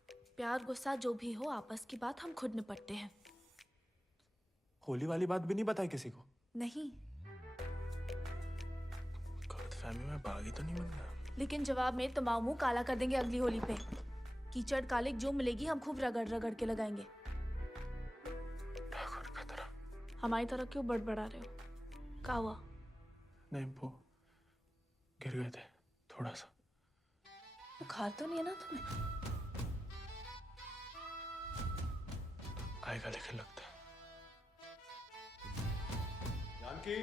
प्यार गुस्सा जो भी हो, आपस की बात हम खुद निपटते हैं। होली वाली बात भी नहीं बताई किसी को? नहीं। गलतफहमी में बागी तो नहीं बन गया? लेकिन जवाब में तुम्हारा मुंह काला कर देंगे अगली होली पे। कीचड़ कालिक जो मिलेगी हम खूब रगड़ रगड़ के लगाएंगे। हमारी तरह क्यों बड़बड़ा रहे हो? क्या हुआ? नहीं, वो गिर गए थे थोड़ा सा। बुखार तो नहीं है ना तुम्हें? आएगा लेकिन लगता है। जानकी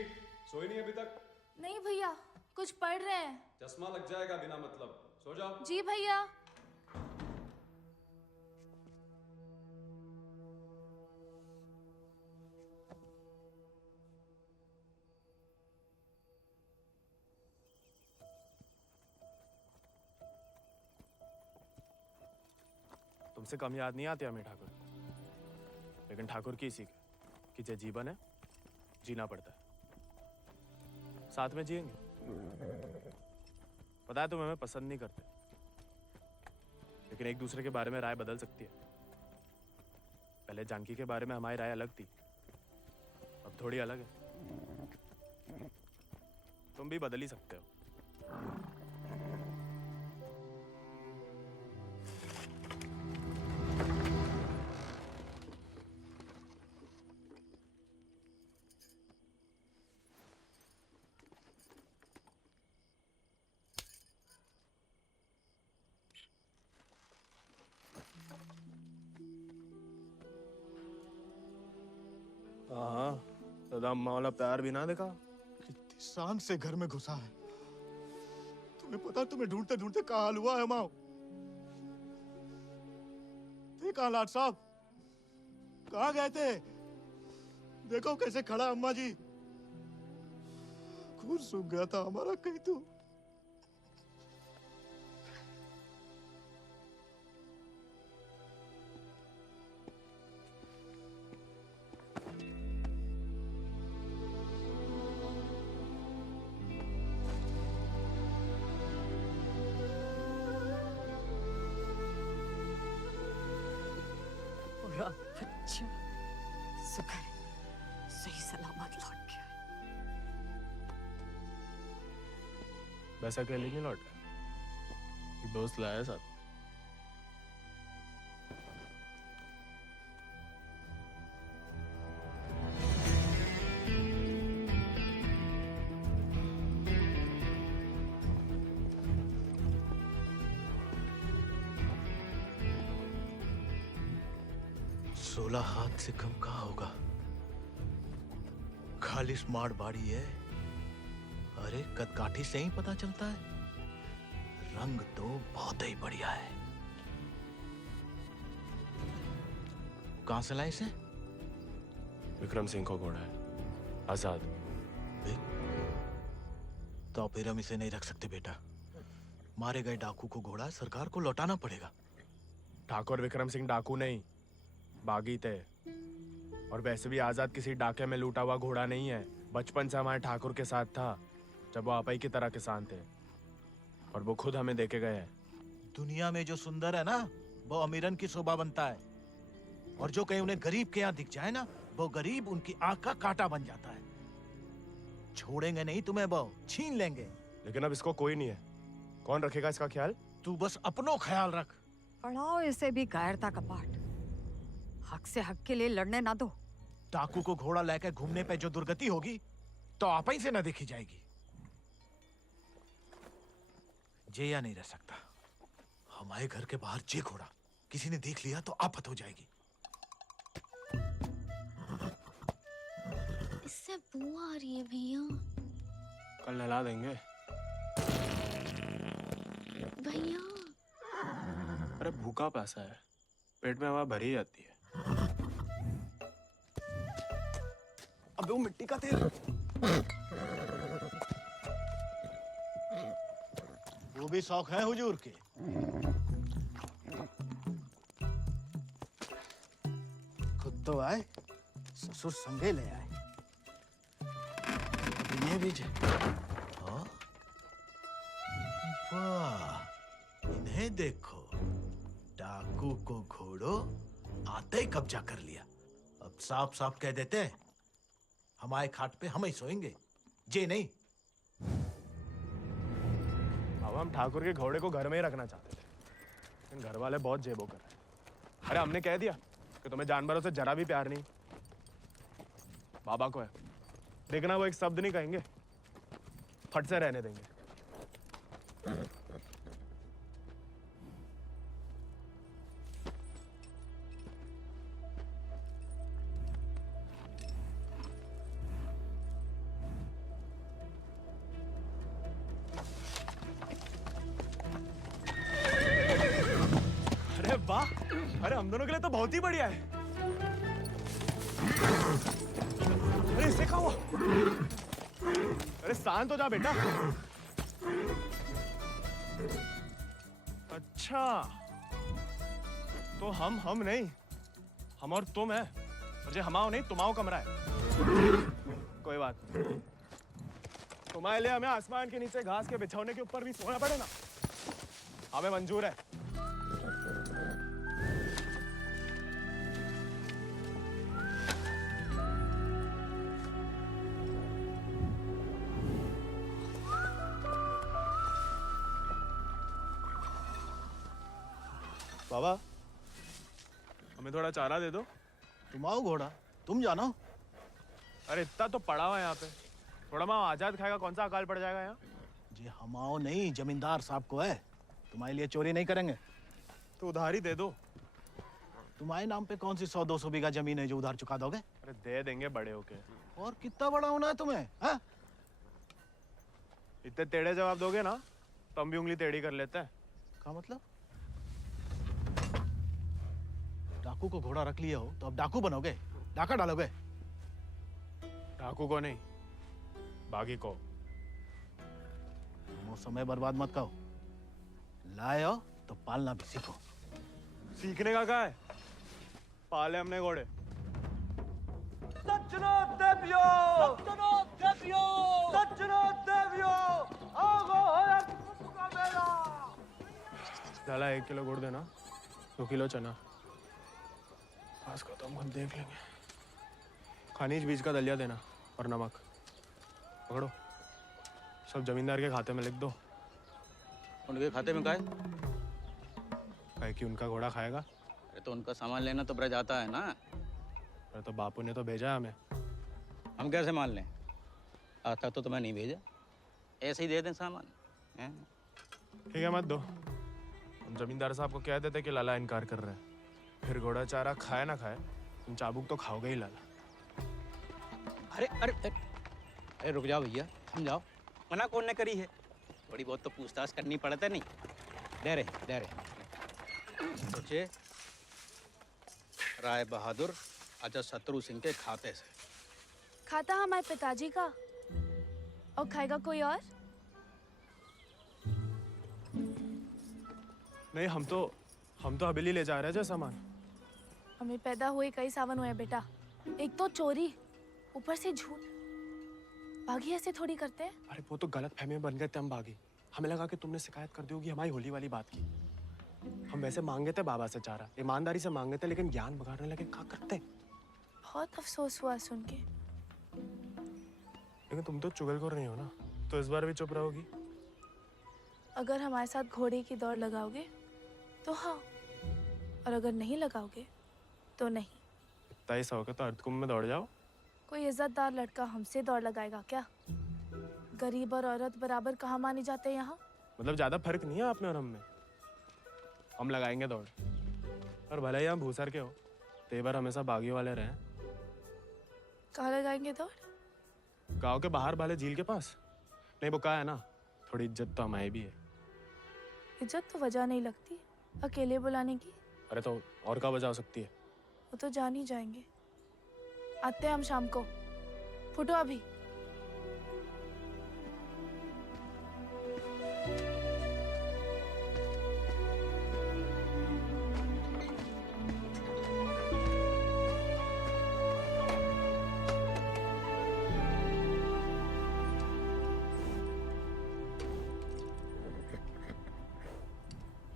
सोई नहीं अभी तक? नहीं भैया, कुछ पढ़ रहे हैं। चश्मा लग जाएगा बिना मतलब, सो जाओ। जी भैया। तुमसे कम याद नहीं आती हमें ठाकुर, लेकिन ठाकुर की सीख कि जो जीवन है जीना पड़ता है, साथ में जिएंगे। पता है तुम हमें पसंद नहीं करते, लेकिन एक दूसरे के बारे में राय बदल सकती है। पहले जानकी के बारे में हमारी राय अलग थी, अब थोड़ी अलग है। तुम भी बदल ही सकते हो। हाँ, दादा अम्मा वाला प्यार भी ना देखा। कितनी शान से घर में घुसा है। तुम्हें पता, तुम्हें ढूंढते ढूंढते कहाँ हाल हुआ है माओ। देखा लाट साहब, कहाँ गए थे? देखो कैसे खड़ा अम्मा जी। खून सूख गया था हमारा कहीं तो। बच्चा शुक्र है सही सलामत लौट गया। वैसे अकेले नहीं लौट रहा, दोस्त लाया साथ। हाथ से कम कहाँ होगा? खाली स्मार्ट बाड़ी है। अरे कदकाठी से ही पता चलता है, रंग तो बहुत ही बढ़िया है। कहां से लाए इसे? विक्रम सिंह को घोड़ा है, आजाद। तो फिर हम इसे नहीं रख सकते बेटा। मारे गए डाकू को घोड़ा सरकार को लौटाना पड़ेगा। ठाकुर विक्रम सिंह डाकू नहीं, बागी थे। और वैसे भी आजाद किसी डाके में लूटा हुआ घोड़ा नहीं है। बचपन से हमारे ठाकुर के साथ था, जब वो आपई की तरह किसान थे, और वो खुद हमें देके गए हैं। दुनिया में जो सुंदर है ना, वो अमीरन की शोभा बनता है, और जो कहीं उन्हें गरीब के यहाँ दिख जाए ना, वो गरीब उनकी आंख का कांटा बन जाता है। छोड़ेंगे नहीं तुम्हें, वो छीन लेंगे। लेकिन अब इसको कोई नहीं है, कौन रखेगा इसका ख्याल? तू बस अपनो ख्याल रख। पढ़ाओ इसे भी कायरता का पाठ। हक से हक के लिए लड़ने ना दो। डाकू को घोड़ा लेकर घूमने पे जो दुर्गति होगी, तो आप ही से न देखी जाएगी। जेया नहीं रह सकता। हमारे घर के बाहर जे घोड़ा किसी ने देख लिया तो आफत हो जाएगी। इससे बू आ रही है भैया। कल नहला देंगे भैया। अरे भूखा प्यासा है, पेट में हवा भरी जाती है। अबे वो मिट्टी का तेल। वो भी शौक है हुजूर के। खुद तो आए, ससुर संगे ले आए। इन्हें भी हाँ? वाह, इन्हें देखो, डाकू को घोड़ो आते ही कब्जा कर लिया। अब साफ साफ कह देते हैं, हमारे खाट पे हम ही सोएंगे, जे नहीं। बाबा हम ठाकुर के घोड़े को घर में ही रखना चाहते थे, लेकिन घर वाले बहुत जेबो कर रहे हैं। अरे हमने कह दिया कि तुम्हें जानवरों से जरा भी प्यार नहीं। बाबा को है, देखना वो एक शब्द नहीं कहेंगे, फट से रहने देंगे। अरे वाह, अरे हम दोनों के लिए तो बहुत ही बढ़िया है। अरे इससे क्या हुआ? अरे शांत हो जा बेटा। अच्छा, तो हम नहीं, हम और तुम है, और जो हमाओ नहीं तुम्हाओ कमरा है। कोई बात नहीं, तुम्हारे लिए हमें आसमान के नीचे घास के बिछौने के ऊपर भी सोना पड़े ना, हमें मंजूर है। बाबा, हमें थोड़ा चारा दे दो। तुम आओ घोड़ा, तुम जानो। अरे इतना तो पड़ा हुआ है यहाँ पे, थोड़ा मैं आजाद खाएगा, कौन सा अकाल पड़ जाएगा यहाँ? जी हम आओ नहीं, जमींदार साहब को है, तुम्हारे लिए चोरी नहीं करेंगे। तो उधार ही दे दो। तुम्हारे नाम पे कौन सी 100-200 बीघा जमीन है जो उधार चुका दोगे? अरे दे देंगे बड़े होके। और कितना बड़ा होना है तुम्हें? हाँ? इतने टेढ़े जवाब दोगे ना तो हम भी उंगली टेढ़ी कर लेते हैं। क्या मतलब? डाकू को घोड़ा रख लिया हो तो अब डाकू बनोगे, डाका डालोगे? डाकू को नहीं, बागी को। वो समय बर्बाद मत करो, लाए हो तो पालना भी सीखो। सीखने का क्या है, पाले हमने घोड़े। सज्जनों देवियों, सज्जनों देवियों, सज्जनों देवियों, आगो है का मेला। डाला 1 किलो गुड़ देना, 2 किलो चना। बस को तो हम देख लेंगे। खनिज बीज का दलिया देना और नमक। पकड़ो, सब जमींदार के खाते में लिख दो। उनके खाते में का है? कहे कि उनका घोड़ा खाएगा। अरे तो उनका सामान लेना तो ब्रज आता है ना। अरे तो बापू ने तो भेजा है हमें। हम कैसे मान लें? आता तो तुम्हें नहीं भेजा, ऐसे ही दे दें सामान। ठीक है मत दो, हम जमींदार साहब को कह देते कि लाला इनकार कर रहे हैं, फिर घोड़ा चारा खाए ना खाए, तुम चाबुक तो खाओगे ही लाला। अरे अरे अरे रुक जाओ भैया, समझाओ, मना कौन ने करी है? थोड़ी बहुत तो पूछताछ करनी पड़ता नहीं। दे रहे सोचे राय बहादुर अजय शत्रु सिंह के खाते से। खाता हमारे पिताजी का, और खाएगा कोई और? नहीं, हम तो हवेली ले जा रहे हैं सामान। हमें पैदा हुए कई सावन हुए बेटा, एक तो चोरी, ऊपर से झूठ। बागी ऐसे थोड़ी करते हैं। अरे वो तो गलत फहमी में बन गए थे हम बागी। हमें लगा कि तुमने शिकायत कर दी होगी हमारी होली वाली बात की। हम वैसे मांगे थे बाबा से चारा, ईमानदारी से मांगे थे, लेकिन ज्ञान बगाड़ने लगे। क्या करते? बहुत अफसोस हुआ सुन के। लेकिन तुम तो चुगलखोर नहीं हो ना, तो इस बार भी चुप रहोगी? अगर हमारे साथ घोड़े की दौड़ लगाओगे तो हाँ, और अगर नहीं लगाओगे तो नहीं। इतना ही शौक है तो अर्धकुंभ में दौड़ जाओ। कोई इज्जतदार लड़का हमसे दौड़ लगाएगा क्या? गरीब और औरत बराबर कहाँ माने जाते हैं यहाँ? मतलब ज्यादा फर्क नहीं है आप में और हम में। हम लगाएंगे दौड़, और भले ही हम भूसर के हो, तेवर हमेशा बागियों वाले रहे। कहाँ लगाएंगे दौड़? गांव के बाहर वाले झील के पास। नहीं वो कहा है ना, थोड़ी इज्जत तो हमारी भी है। इज्जत तो वजह नहीं लगती अकेले बुलाने की। अरे तो और क्या वजह हो सकती है? वो तो जान ही जाएंगे। आते हैं हम शाम को, फुटो अभी।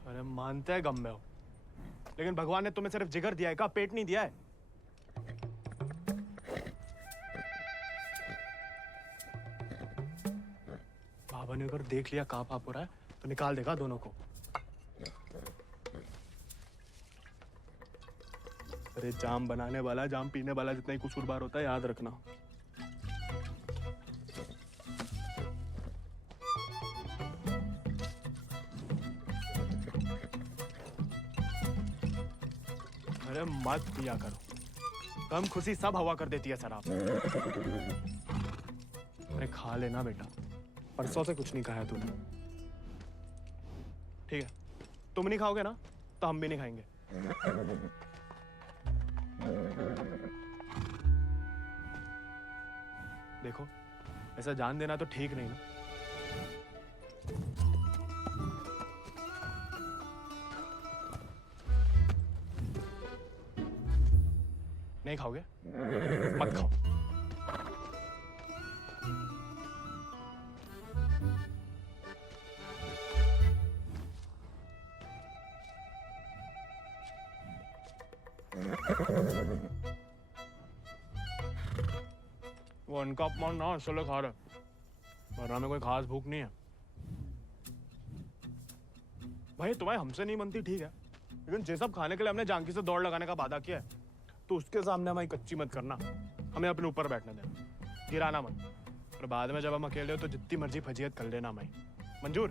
अरे मानते हैं गम में हो, लेकिन भगवान ने तुम्हें सिर्फ जिगर दिया है, का पेट नहीं दिया है। बाबा ने अगर देख लिया कहाँ पाप हो रहा है तो निकाल देगा दोनों को। अरे जाम बनाने वाला जाम पीने वाला जितना ही कसूरवार होता है, याद रखना। अरे मत पिया करो, कम खुशी सब हवा कर देती है शराब। अरे खा लेना बेटा, परसों से कुछ नहीं खाया तूने। ठीक है, तुम नहीं खाओगे ना तो हम भी नहीं खाएंगे। देखो ऐसा जान देना तो ठीक नहीं ना। नहीं खाओगे? मत खाओ। वो उनका अपमान ना इसलिए खा रहे, वरना में कोई खास भूख नहीं है। भाई तुम्हें हमसे नहीं बनती ठीक है, लेकिन ये सब खाने के लिए हमने जानकी से दौड़ लगाने का वादा किया है, तो उसके सामने हमारी कच्ची मत करना। हमें अपने ऊपर बैठने देना, गिराना मत। और बाद में जब हम अकेले हो तो जितनी मर्जी फजीयत कर लेना हमारी। मंजूर?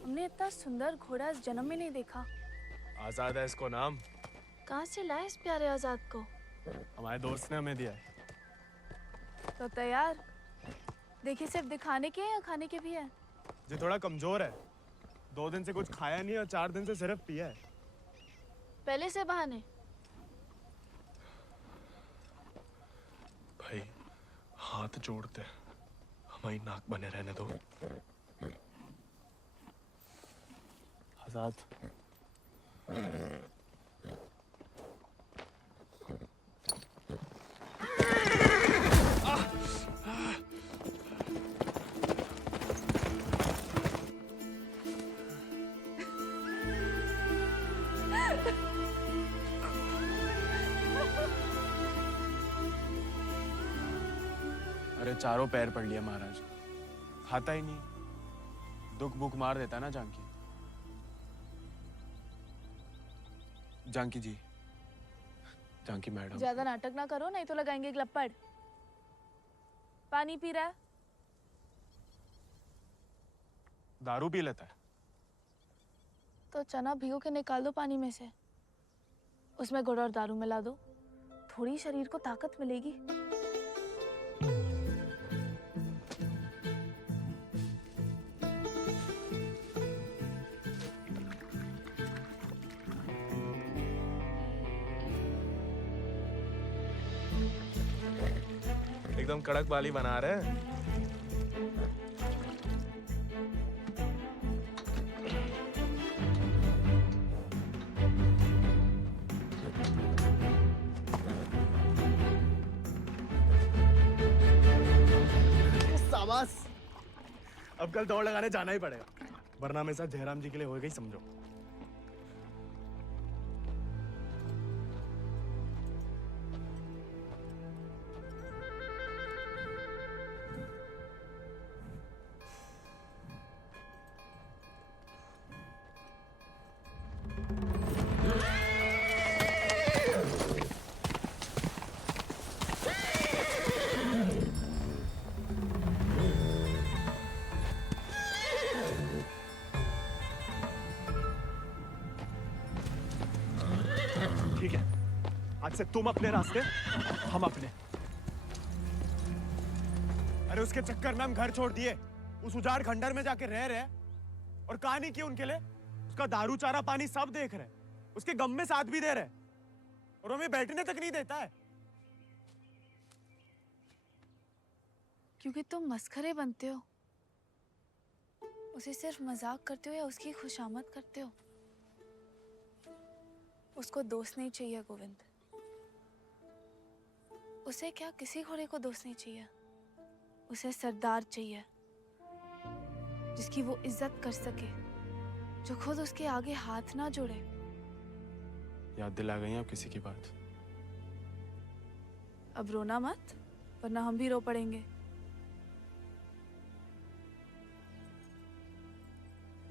हमने इतना सुंदर घोड़ा इस जन्म में नहीं देखा। आजाद है इसको नाम। कहाँ से लाए इस प्यारे आजाद को? हमारे दोस्त ने हमें दिया है। तो तैयार? देखिए सिर्फ दिखाने के हैं या खाने के भी हैं? जो थोड़ा कमजोर है, 2 दिन से कुछ खाया नहीं और 4 दिन से सिर्फ पिया है। पहले से बहाने। भाई हाथ जोड़ते हमारी नाक बने रहने दो। आजाद अरे चारों पैर पड़ लिया महाराज, खाता ही नहीं, दुख भूख मार देता ना जानकी। जानकी जी, जानकी मैडम। ज्यादा नाटक ना करो नहीं तो लगाएंगे ग्लप्पड़। पानी पी रहा है? दारू पी लेता है। तो चना भिगो के निकाल दो पानी में से, उसमें गुड़ और दारू मिला दो, थोड़ी शरीर को ताकत मिलेगी। एकदम कड़क वाली बना रहे हैं। शाबाश, अब कल दौड़ लगाने जाना ही पड़ेगा, वरना मेरे साथ जयराम जी के लिए होएगा ही समझो। ठीक है, आज से तुम अपने रास्ते, हम अपने। अरे उसके चक्कर में हम घर छोड़ दिए, उस उजाड़ खंडर में जाके रह रहे, और कहानी की उनके लिए उसका दारू चारा पानी सब देख रहे, उसके गम में साथ भी दे रहे, और हमें बैठने तक नहीं देता है। क्योंकि तुम मस्खरे बनते हो, उसे सिर्फ मजाक करते हो या उसकी खुशामद करते हो। उसको दोस्त नहीं चाहिए गोविंद, उसे क्या किसी घोड़े को दोस्त नहीं चाहिए। उसे सरदार चाहिए, जिसकी वो इज्जत कर सके, जो खुद उसके आगे हाथ ना जोड़े। याद दिला गई आप किसी की बात? अब रोना मत, वरना हम भी रो पड़ेंगे।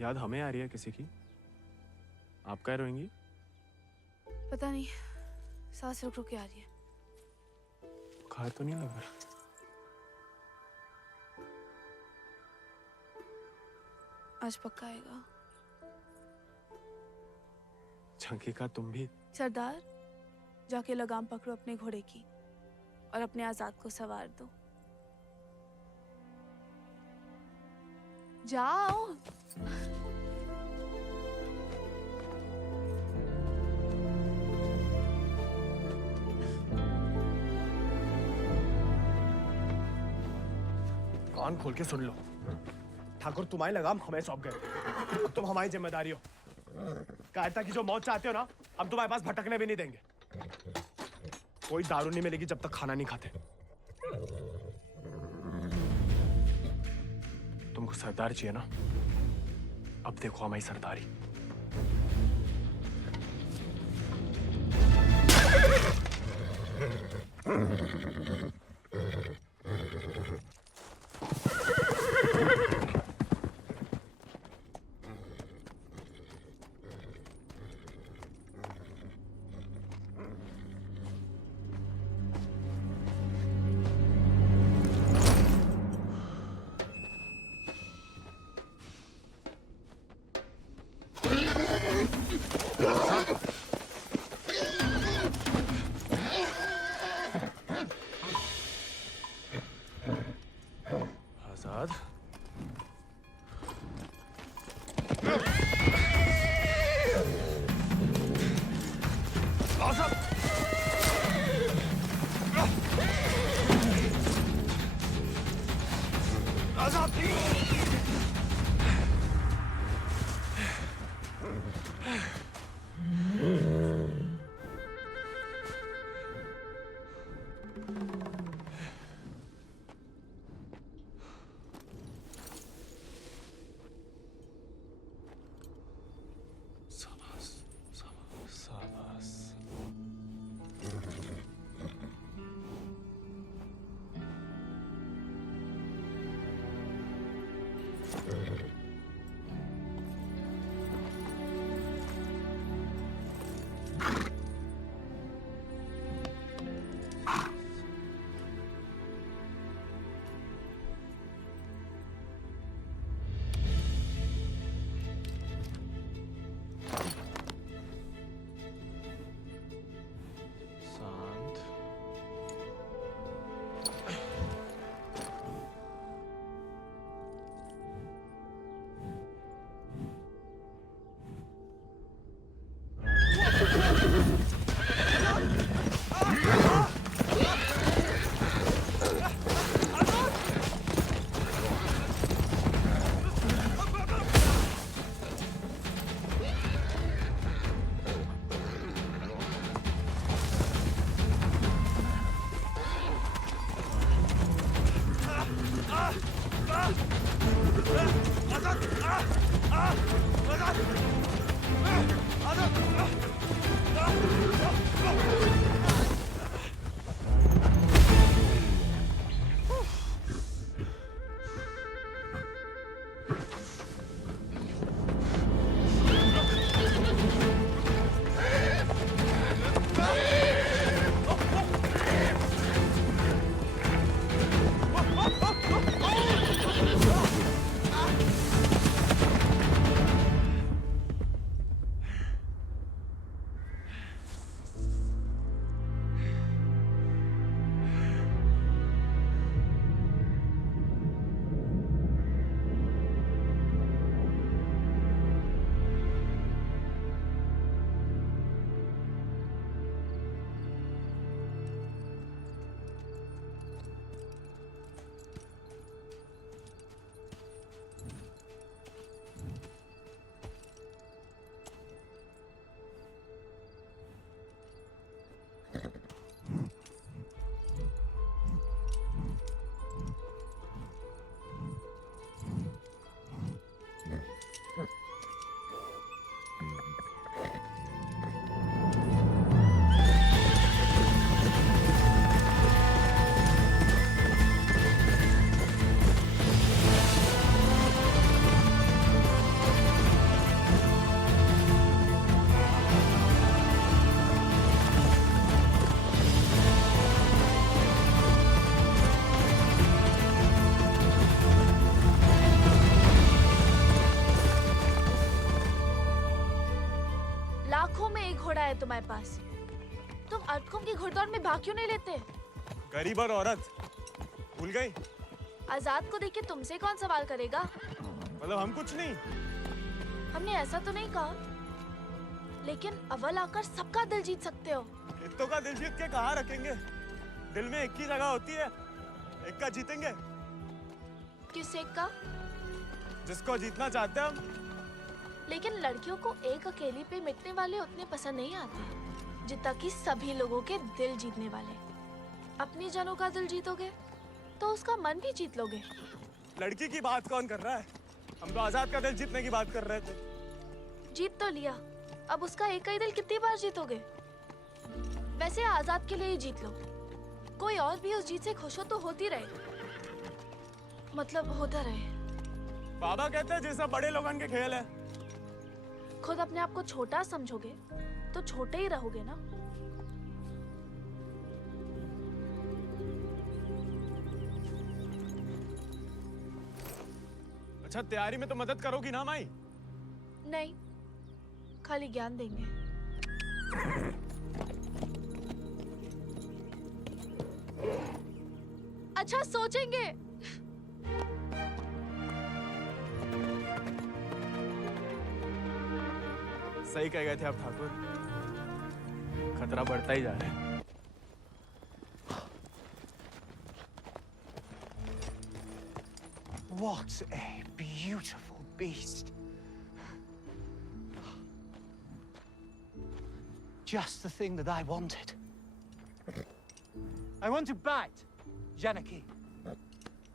याद हमें आ रही है किसी की? आप क्या रोएंगी? पता नहीं, सांस रुक रुक के आ रही है। बुखार तो नहीं लग रहा? आज पक्का आएगा। झंकी का तुम भी? सरदार, जाके लगाम पकड़ो अपने घोड़े की और अपने आजाद को सवार दो। जाओ। कान खोल के सुन लो, ठाकुर तुम्हारी लगाम हमें सौंप गए। अब तुम हमारी जिम्मेदारी हो। कायरता की जो मौत चाहते हो ना, हम तुम्हारे पास भटकने भी नहीं देंगे। कोई दारू नहीं मिलेगी जब तक खाना नहीं खाते। तुमको सरदार चाहिए ना? अब देखो हमारी सरदारी। आजाद, है तुम्हारे पास? तुम अर्थकुम की घुड़दौड़ में भाग क्यों नहीं लेते? गरीब और औरत भूल गई? आजाद को देख के तुमसे कौन सवाल करेगा? मतलब हम कुछ नहीं? हमने ऐसा तो नहीं कहा, लेकिन अव्वल आकर सबका दिल जीत सकते हो। इत्तों का दिल जीत के कहाँ रखेंगे? दिल में एक ही जगह होती है, एक का जीतेंगे। किस एक का? जिसको जीतना चाहते हैं हम। लेकिन लड़कियों को एक अकेली पे मिटने वाले उतने पसंद नहीं आते जितना कि सभी लोगों के दिल जीतने वाले। अपनी जनों का दिल जीतोगे तो उसका मन भी जीत लोगे। लड़की की बात कौन कर रहा है? हम तो आजाद का दिल जीतने की बात कर रहे थे। जीत तो लिया, अब उसका एक ही दिल कितनी बार जीतोगे? वैसे आजाद के लिए ही जीत लो। कोई और भी उस जीत से खुश हो तो होती रहे, मतलब होता रहे। बाबा कहते हैं जैसा बड़े लोगों के खेल है। खुद अपने आप को छोटा समझोगे तो छोटे ही रहोगे ना। अच्छा, तैयारी में तो मदद करोगी ना माई? नहीं, खाली ज्ञान देंगे। अच्छा, सोचेंगे। सही कह गए थे आप ठाकुर, खतरा बढ़ता ही जा रहा है। What a beautiful beast. Just the thing that I wanted. I want to bite Janaki.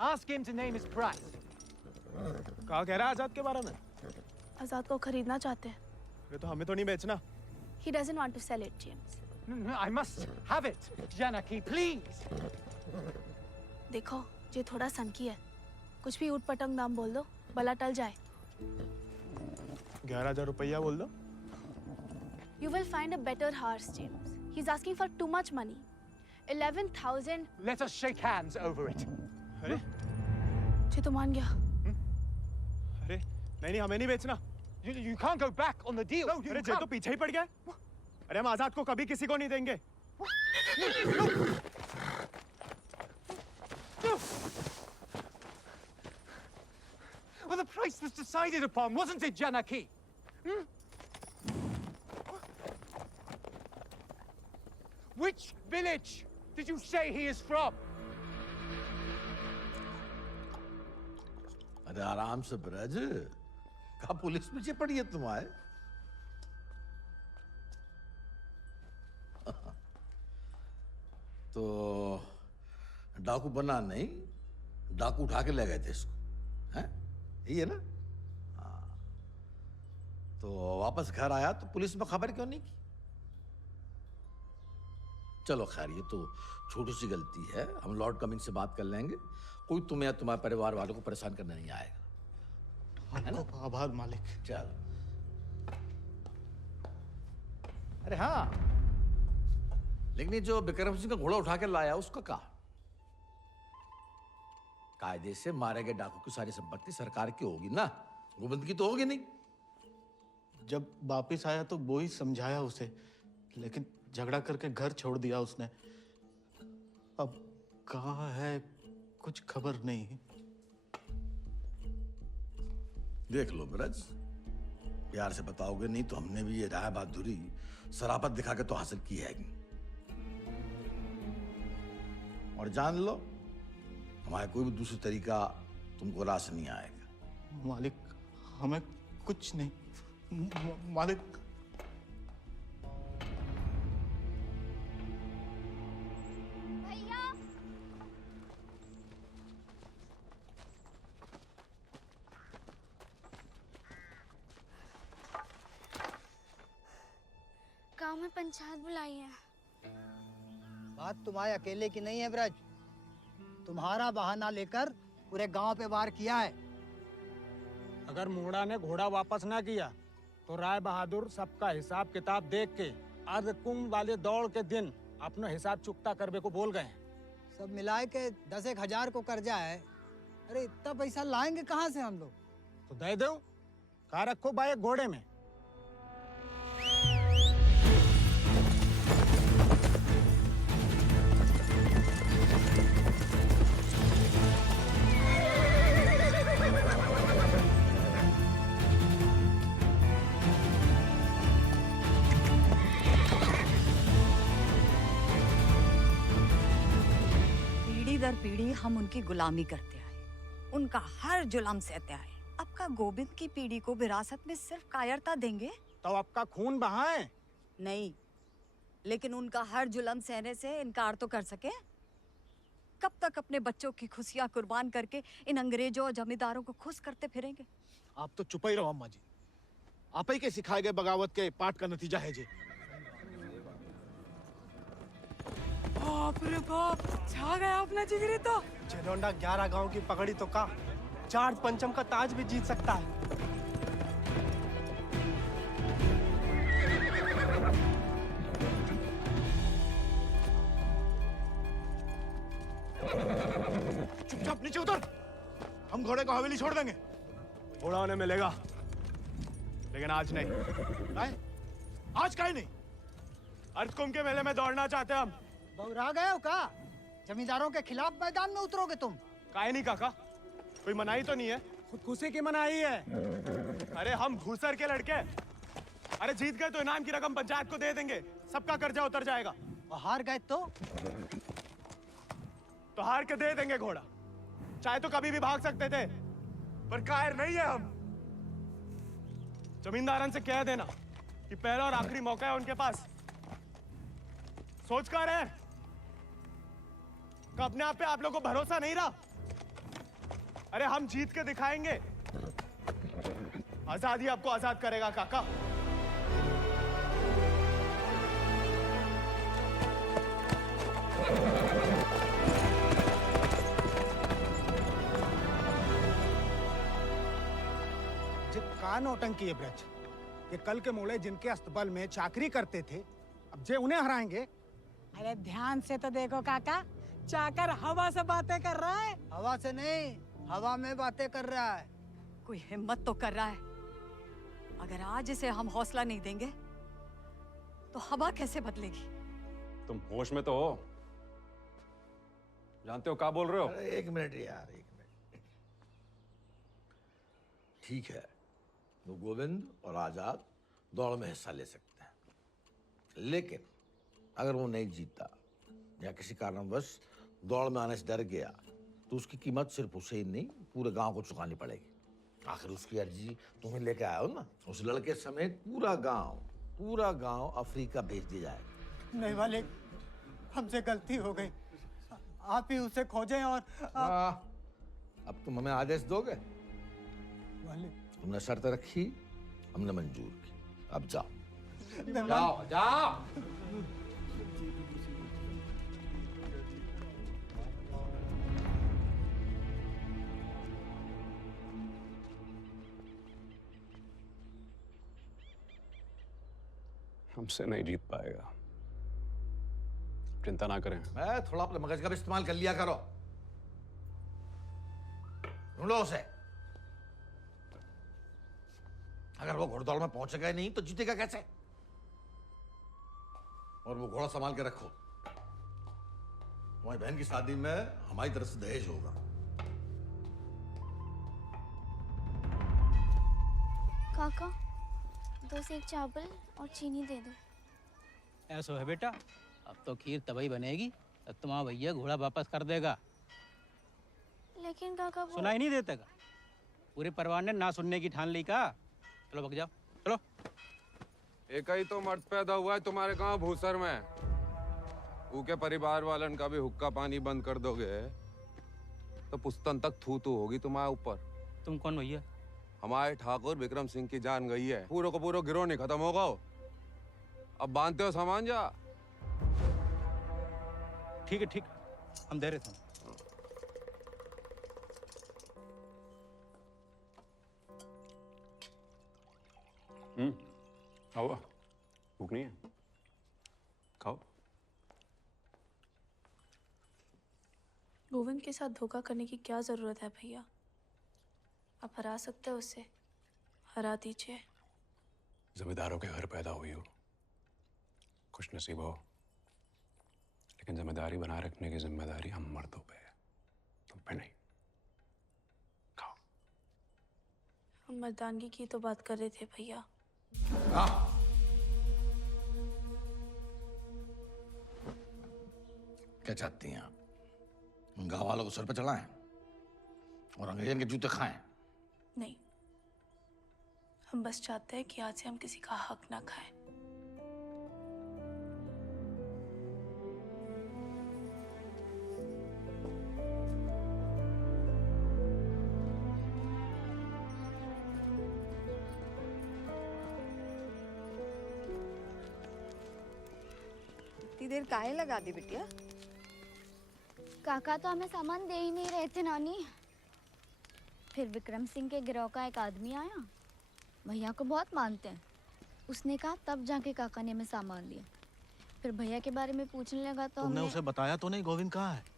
Ask him to name his price. कहा कह रहा है आजाद के बारे में? आजाद को खरीदना चाहते हैं। ये तो हमें तो नहीं बेचना। He doesn't want to sell it, James. No, I must have it, Janaki, please. देखो, ये थोड़ा सनकी है। कुछ भी ऊट पटंग दाम बोल दो, भला टल जाए। 11,000 रुपया बोल दो। You will find a better horse, James. He's asking for too much money. 11,000. Let us shake hands over it. अरे? ये तो मान गया। अरे, नहीं हमें नहीं बेचना। You can't go back on the deal. No, अरे जे तो पीछे ही पड़ गया। अरे हम आजाद को कभी किसी को नहीं देंगे। Well, the price was decided upon, wasn't it, Janaki? Which village did you say he is from? अरे आराम से ब्रज, कहा पुलिस पीछे पड़ी है तुम्हारे? तो डाकू बना नहीं, डाकू उठा के ले गए थे इसको, हैं? यही है ना? हाँ। तो वापस घर आया तो पुलिस में खबर क्यों नहीं की? चलो खैर, ये तो छोटी सी गलती है, हम लॉर्ड कमिंग से बात कर लेंगे। कोई तुम्हें या तुम्हारे परिवार वालों को परेशान करने नहीं आएगा, है ना? आभार मालिक। चल। अरे हाँ, लेकिन ये जो विक्रम सिंह का घोड़ा उठा के लाया उसका कहा? कायदे से मारे गए डाकू की सारी संपत्ति सरकार की होगी ना, गोविंद की तो होगी नहीं। जब वापिस आया तो वो ही समझाया उसे, लेकिन झगड़ा करके घर छोड़ दिया उसने। अब कहाँ है कुछ खबर नहीं। देख लो ब्रज, प्यार से बताओगे नहीं तो हमने भी ये राय बहादुरी सरापत दिखा के तो हासिल की है। और जान लो, हमारा कोई भी दूसरी तरीका तुमको रास नहीं आएगा। मालिक, हमें कुछ नहीं। मालिक, गांव में पंचायत बुलाई है। बात तुम्हारे अकेले की नहीं है ब्रज, तुम्हारा बहाना लेकर पूरे गांव पे वार किया है। अगर मुंगड़ा ने घोड़ा वापस ना किया तो राय बहादुर सबका हिसाब किताब देख के अर्धकुंभ वाले दौड़ के दिन अपना हिसाब चुकता करने को बोल गए। सब मिलाए के 10-1 हजार को कर्जा है। अरे इतना पैसा लाएंगे कहाँ से हम लोग? तो दे दो, कहा रखो भाई घोड़े में। दर पीढ़ी हम उनकी गुलामी करते आए, उनका हर जुल्म सहते आए। अब का गोविंद की पीढ़ी को विरासत में सिर्फ कायरता देंगे तो आपका खून बहाए? नहीं, लेकिन उनका हर जुल्म सहने से इनकार तो कर सके। कब तक अपने बच्चों की खुशियां कुर्बान करके इन अंग्रेजों और जमींदारों को खुश करते फिरेंगे? आप तो चुप ही रहो अम्मा जी। आप ही के सिखाए गए बगावत के पाठ का नतीजा है जी। बाप रे बाप, छा गया अपना जिगरी तो। जेलोंडा 11 गांव की पगड़ी तो का चार पंचम का ताज भी जीत सकता है। चुपचाप नीचे उतर। हम घोड़े को हवेली छोड़ देंगे। घोड़ा उन्हें मिलेगा, लेकिन आज नहीं। काहे? आज काहे नहीं? अर्धकुंभ के मेले में दौड़ना चाहते हैं हम। बौरा गए हो का? जमींदारों के खिलाफ मैदान में उतरोगे तुम? काहे नहीं काका? कोई मनाही तो नहीं है? खुदकुशी की मनाही है। अरे हम घूसर के लड़के, अरे जीत गए तो इनाम की रकम पंचायत को दे देंगे, सबका कर्जा उतर जाएगा। और हार गए तो हार के दे देंगे घोड़ा। चाहे तो कभी भी भाग सकते थे, पर कायर नहीं है हम। जमींदारन से कह देना कि पहला और आखिरी मौका है उनके पास। सोच कर है कि अपने आप पे आप लोगों को भरोसा नहीं रहा। अरे हम जीत के दिखाएंगे। आजादी आपको आजाद करेगा काका। का नौटंकी है ब्रज, ये कल के मोड़े जिनके अस्तबल में चाकरी करते थे, अब जे उन्हें हराएंगे। अरे ध्यान से तो देखो काका, चाकर हवा से बातें कर रहा है। हवा से नहीं, हवा में बातें कर रहा है। कोई हिम्मत तो कर रहा है। अगर आज इसे हम हौसला नहीं देंगे तो हवा कैसे बदलेगी? तुम होश में तो हो? जानते हो क्या बोल रहे हो? अरे एक मिनट यार, एक मिनट। ठीक है, वो गोविंद और आजाद दौड़ में हिस्सा ले सकते हैं, लेकिन अगर वो नहीं जीता या किसी कारणवश दौड़ में आने से डर गया तो उसकी कीमत सिर्फ उसे ही नहीं, पूरे गांव को चुकानी पड़ेगी। आखिर उसकी अर्जी तुम्हें लेके आए हो ना। उस लड़के समेत पूरा गांव अफ्रीका भेज दिया जाएगा। नहीं मालिक, हमसे गलती हो गई। आप ही उसे खोजें और अब तुम हमें आदेश दोगे? मालिक, तुमने शर्त रखी, हमने मंजूर की। अब जाओ मैं जाओ जाओ। हमसे नहीं जीत पाएगा, चिंता ना करें। मैं थोड़ा अपने मगज का भी इस्तेमाल कर लिया करो। ढूंढो उसे। अगर वो घोड़दौड़ में पहुंचेगा ही नहीं तो जीतेगा कैसे? और वो घोड़ा संभाल के रखो। तुम्हारी बहन की शादी में हमारी तरफ से दहेज होगा। काका, 2 सेक चावल और चीनी दे दो। ऐसा है बेटा, अब तो खीर तभी बनेगी तब तुम्हारा भैया घोड़ा वापस कर देगा। लेकिन काका वो... सुनाई नहीं देता का? पूरे परिवार ने ना सुनने की ठान ली का। चलो भग जाओ, चलो। एक ही तो मर्द पैदा हुआ है तुम्हारे गांव भूसर में। ऊके परिवार वालन का भी हुक्का पानी बंद कर दोगे तो पुस्तन तक थू थू होगी तुम्हारे ऊपर। तुम कौन भैया? हमारे ठाकुर विक्रम सिंह की जान गई है। पूरा को पूरा गिरोह नहीं खत्म होगा। अब बांधते हो सामान जा। ठीक है, ठीक, हम दे रहे थे। खाओ, भूख नहीं है? खाओ। गोविंद के साथ धोखा करने की क्या जरूरत है भैया? आप हरा सकते हो उसे, हरा दीजिए। जमींदारों के घर पैदा हुई हो, खुश नसीब हो, लेकिन जिम्मेदारी बनाए रखने की जिम्मेदारी हम मर्दों पे है, तुम पे नहीं। खाओ। हम मर्दानगी की तो बात कर रहे थे भैया। क्या चाहती हैं आप? गांव वालों को सर पे चढ़ाएं और अंग्रेजन के जूते खाएं। नहीं, हम बस चाहते हैं कि आज से हम किसी का हक ना खाएं। इतनी देर काहे लगा दी बिटिया? काका तो हमें सामान दे ही नहीं रहे थे नानी। फिर विक्रम सिंह के गिरोह का एक आदमी आया, भैया को बहुत मानते हैं। उसने कहा तब जाके काका ने हमें सामान दिया। फिर भैया के बारे में पूछने लगा तो तुमने हमने उसे बताया तो नहीं गोविंद कहाँ है?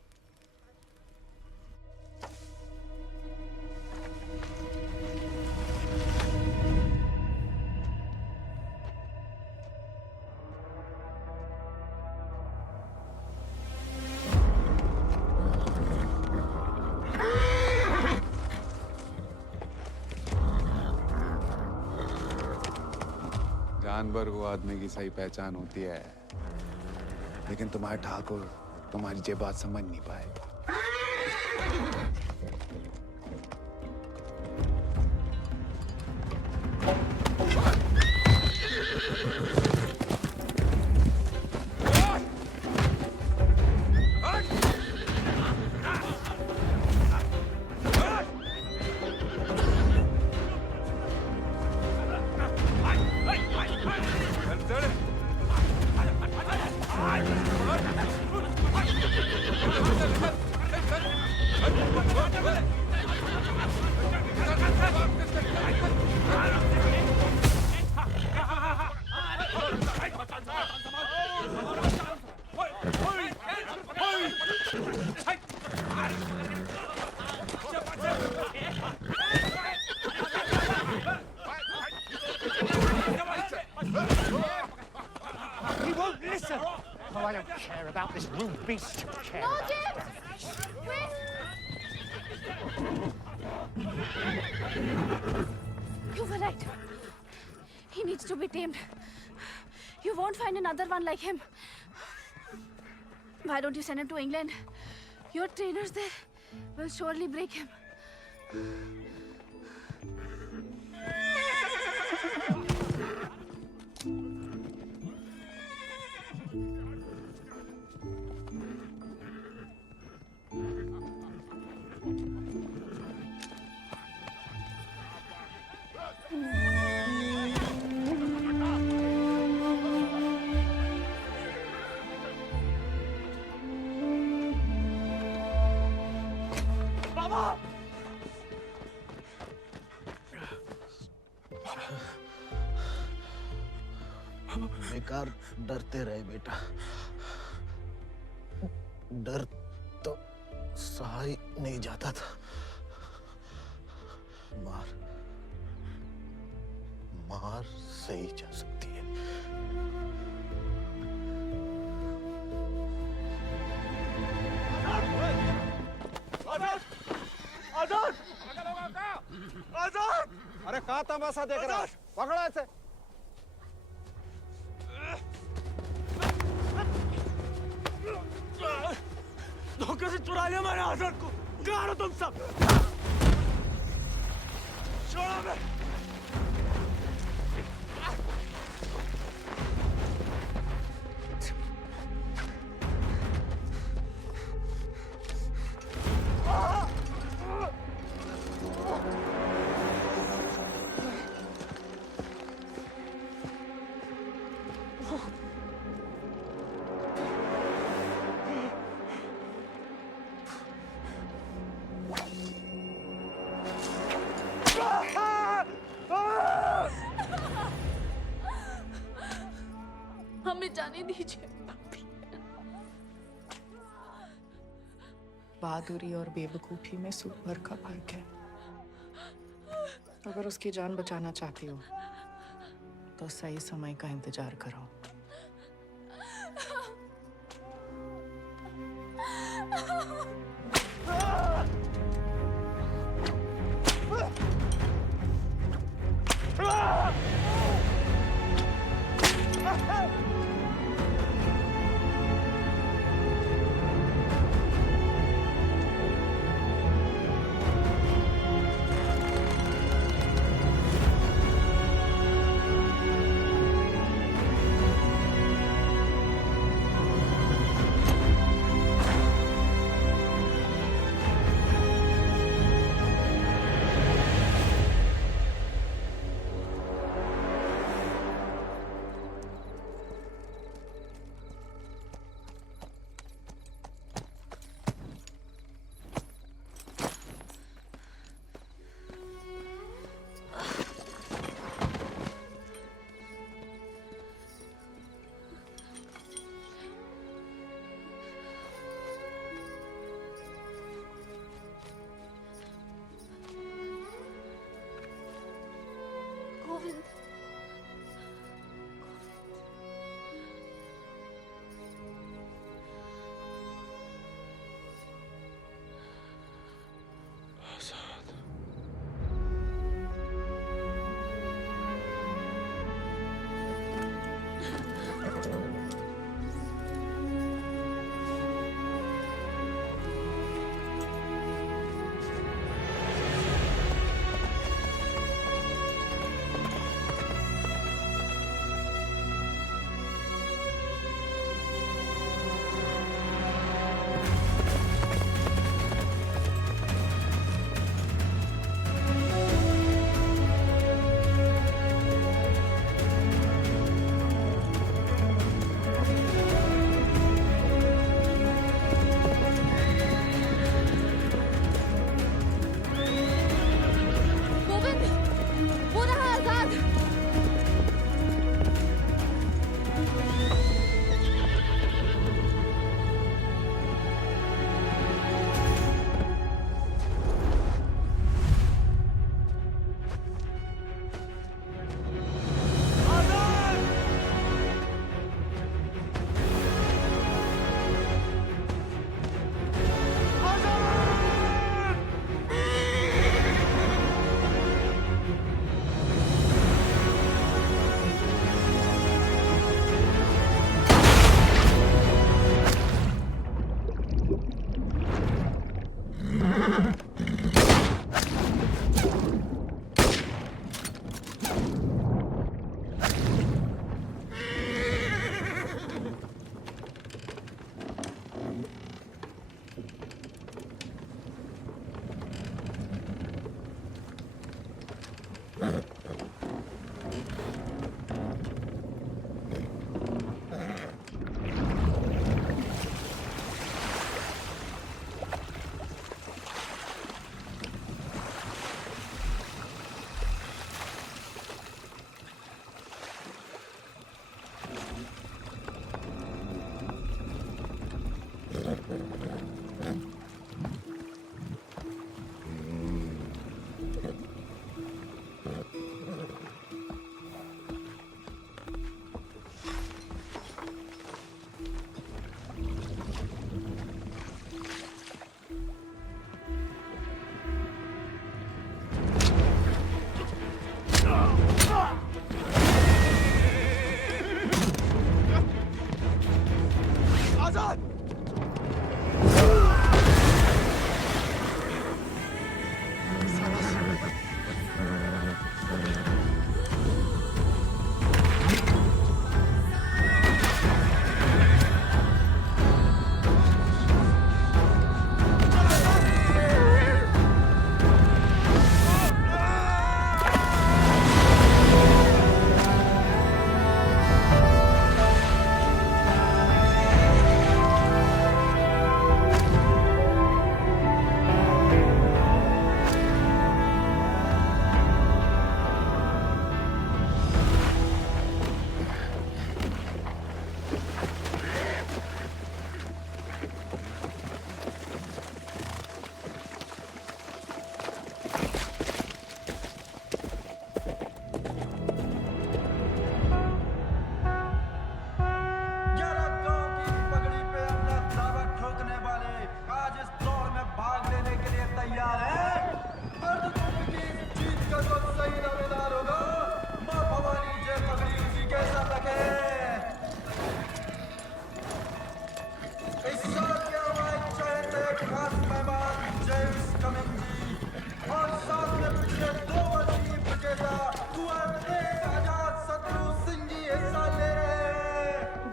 जानवर को आदमी की सही पहचान होती है, लेकिन तुम्हारे ठाकुर तुम्हारी ये बात समझ नहीं पाए। He won't listen! Oh, I don't care about this rude beast. No, James! Wait! You were right. He needs to be tamed. You won't find another one like him. Why don't you send him to England? Your trainers there will surely break him. बेकार डरते रहे बेटा, डर तो सहा ही नहीं जाता था। मार मार सही जा सकती है। आजाद! आजाद! अरे कहाँ तमाशा देख रहा है? पकड़ो ऐसे। धोखे से चुरा लिया मैंने आजाद को। कहाँ हो तुम सब? छोड़ो मैं। हमें जाने दीजिए। बहादुरी और बेवकूफ़ी में सूट भर का फर्क है। अगर उसकी जान बचाना चाहती हो तो सही समय का इंतजार करो।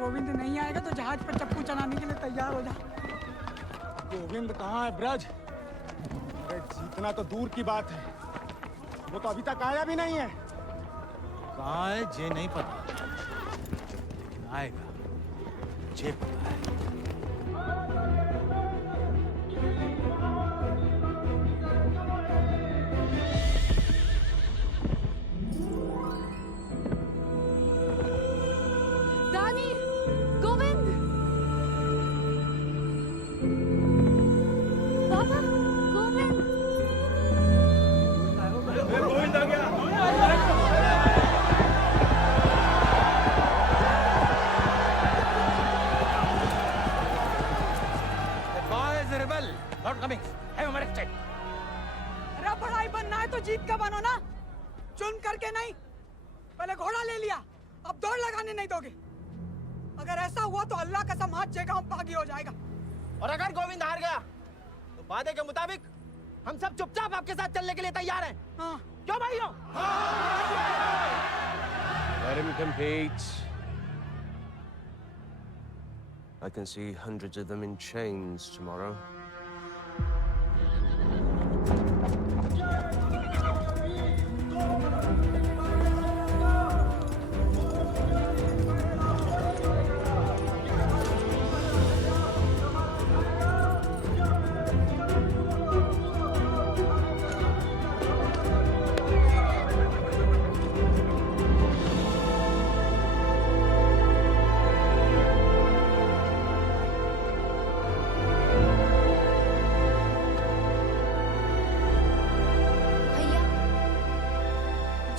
गोविंद नहीं आएगा तो जहाज पर चप्पू चलाने के लिए तैयार हो जा। गोविंद कहाँ है ब्रज? अरे जीतना तो दूर की बात है, वो तो अभी तक आया भी नहीं है। कहाँ है जे नहीं पता, लेकिन आएगा जे पता है। रानी, गोविंद, पापा, गोविंद। गोविंद आ गया। Not coming. Have him arrested. अरे बड़ाई बनना है तो जीत का बनो ना, चुन करके नहीं। पहले घोड़ा ले लिया, अब दौड़ लगाने नहीं दोगे। अगर ऐसा हुआ तो अल्लाह कसम हाथ जगह पागी हो जाएगा। और अगर गोविंद हार गया तो वादे के मुताबिक हम सब चुपचाप आपके साथ चलने के लिए तैयार हैं। हाँ। क्यों भाइयों? Let him compete. I can see hundreds of them in chains tomorrow.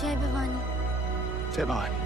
जय भवानी। जय भवानी।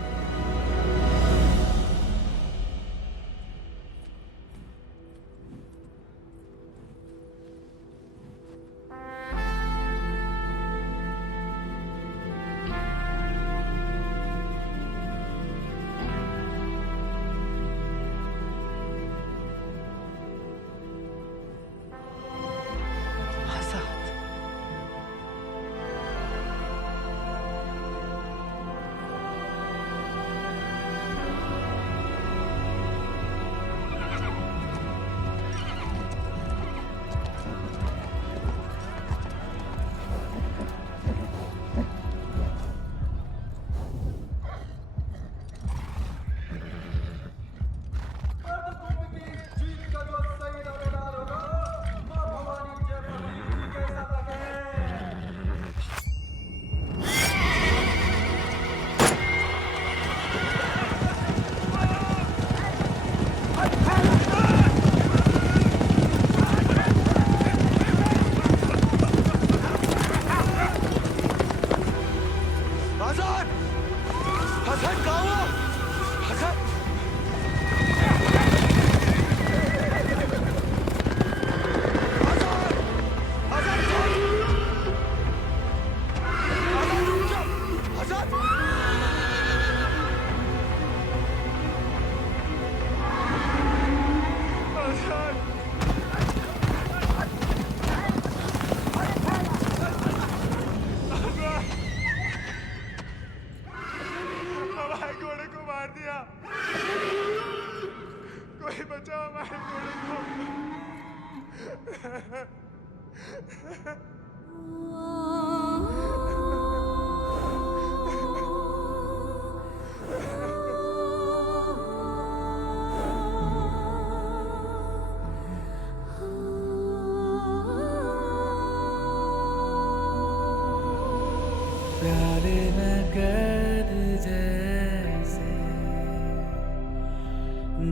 प्यारे में कैद जैसे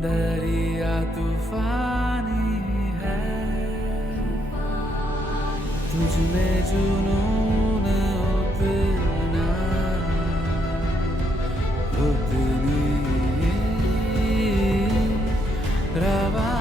दरिया तूफानी है, तुझ में जुनून उतना उतनी रवानी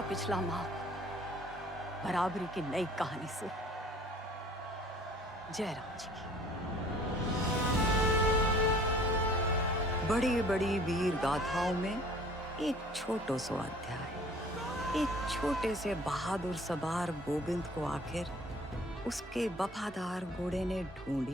पिछला पिछला माह बराबरी की नई कहानी से जयराम जी की। बड़ी बड़ी वीर गाथाओं में एक छोटो सो अध्याय, एक छोटे से बहादुर सवार गोविंद को आखिर उसके वफादार घोड़े ने ढूंढी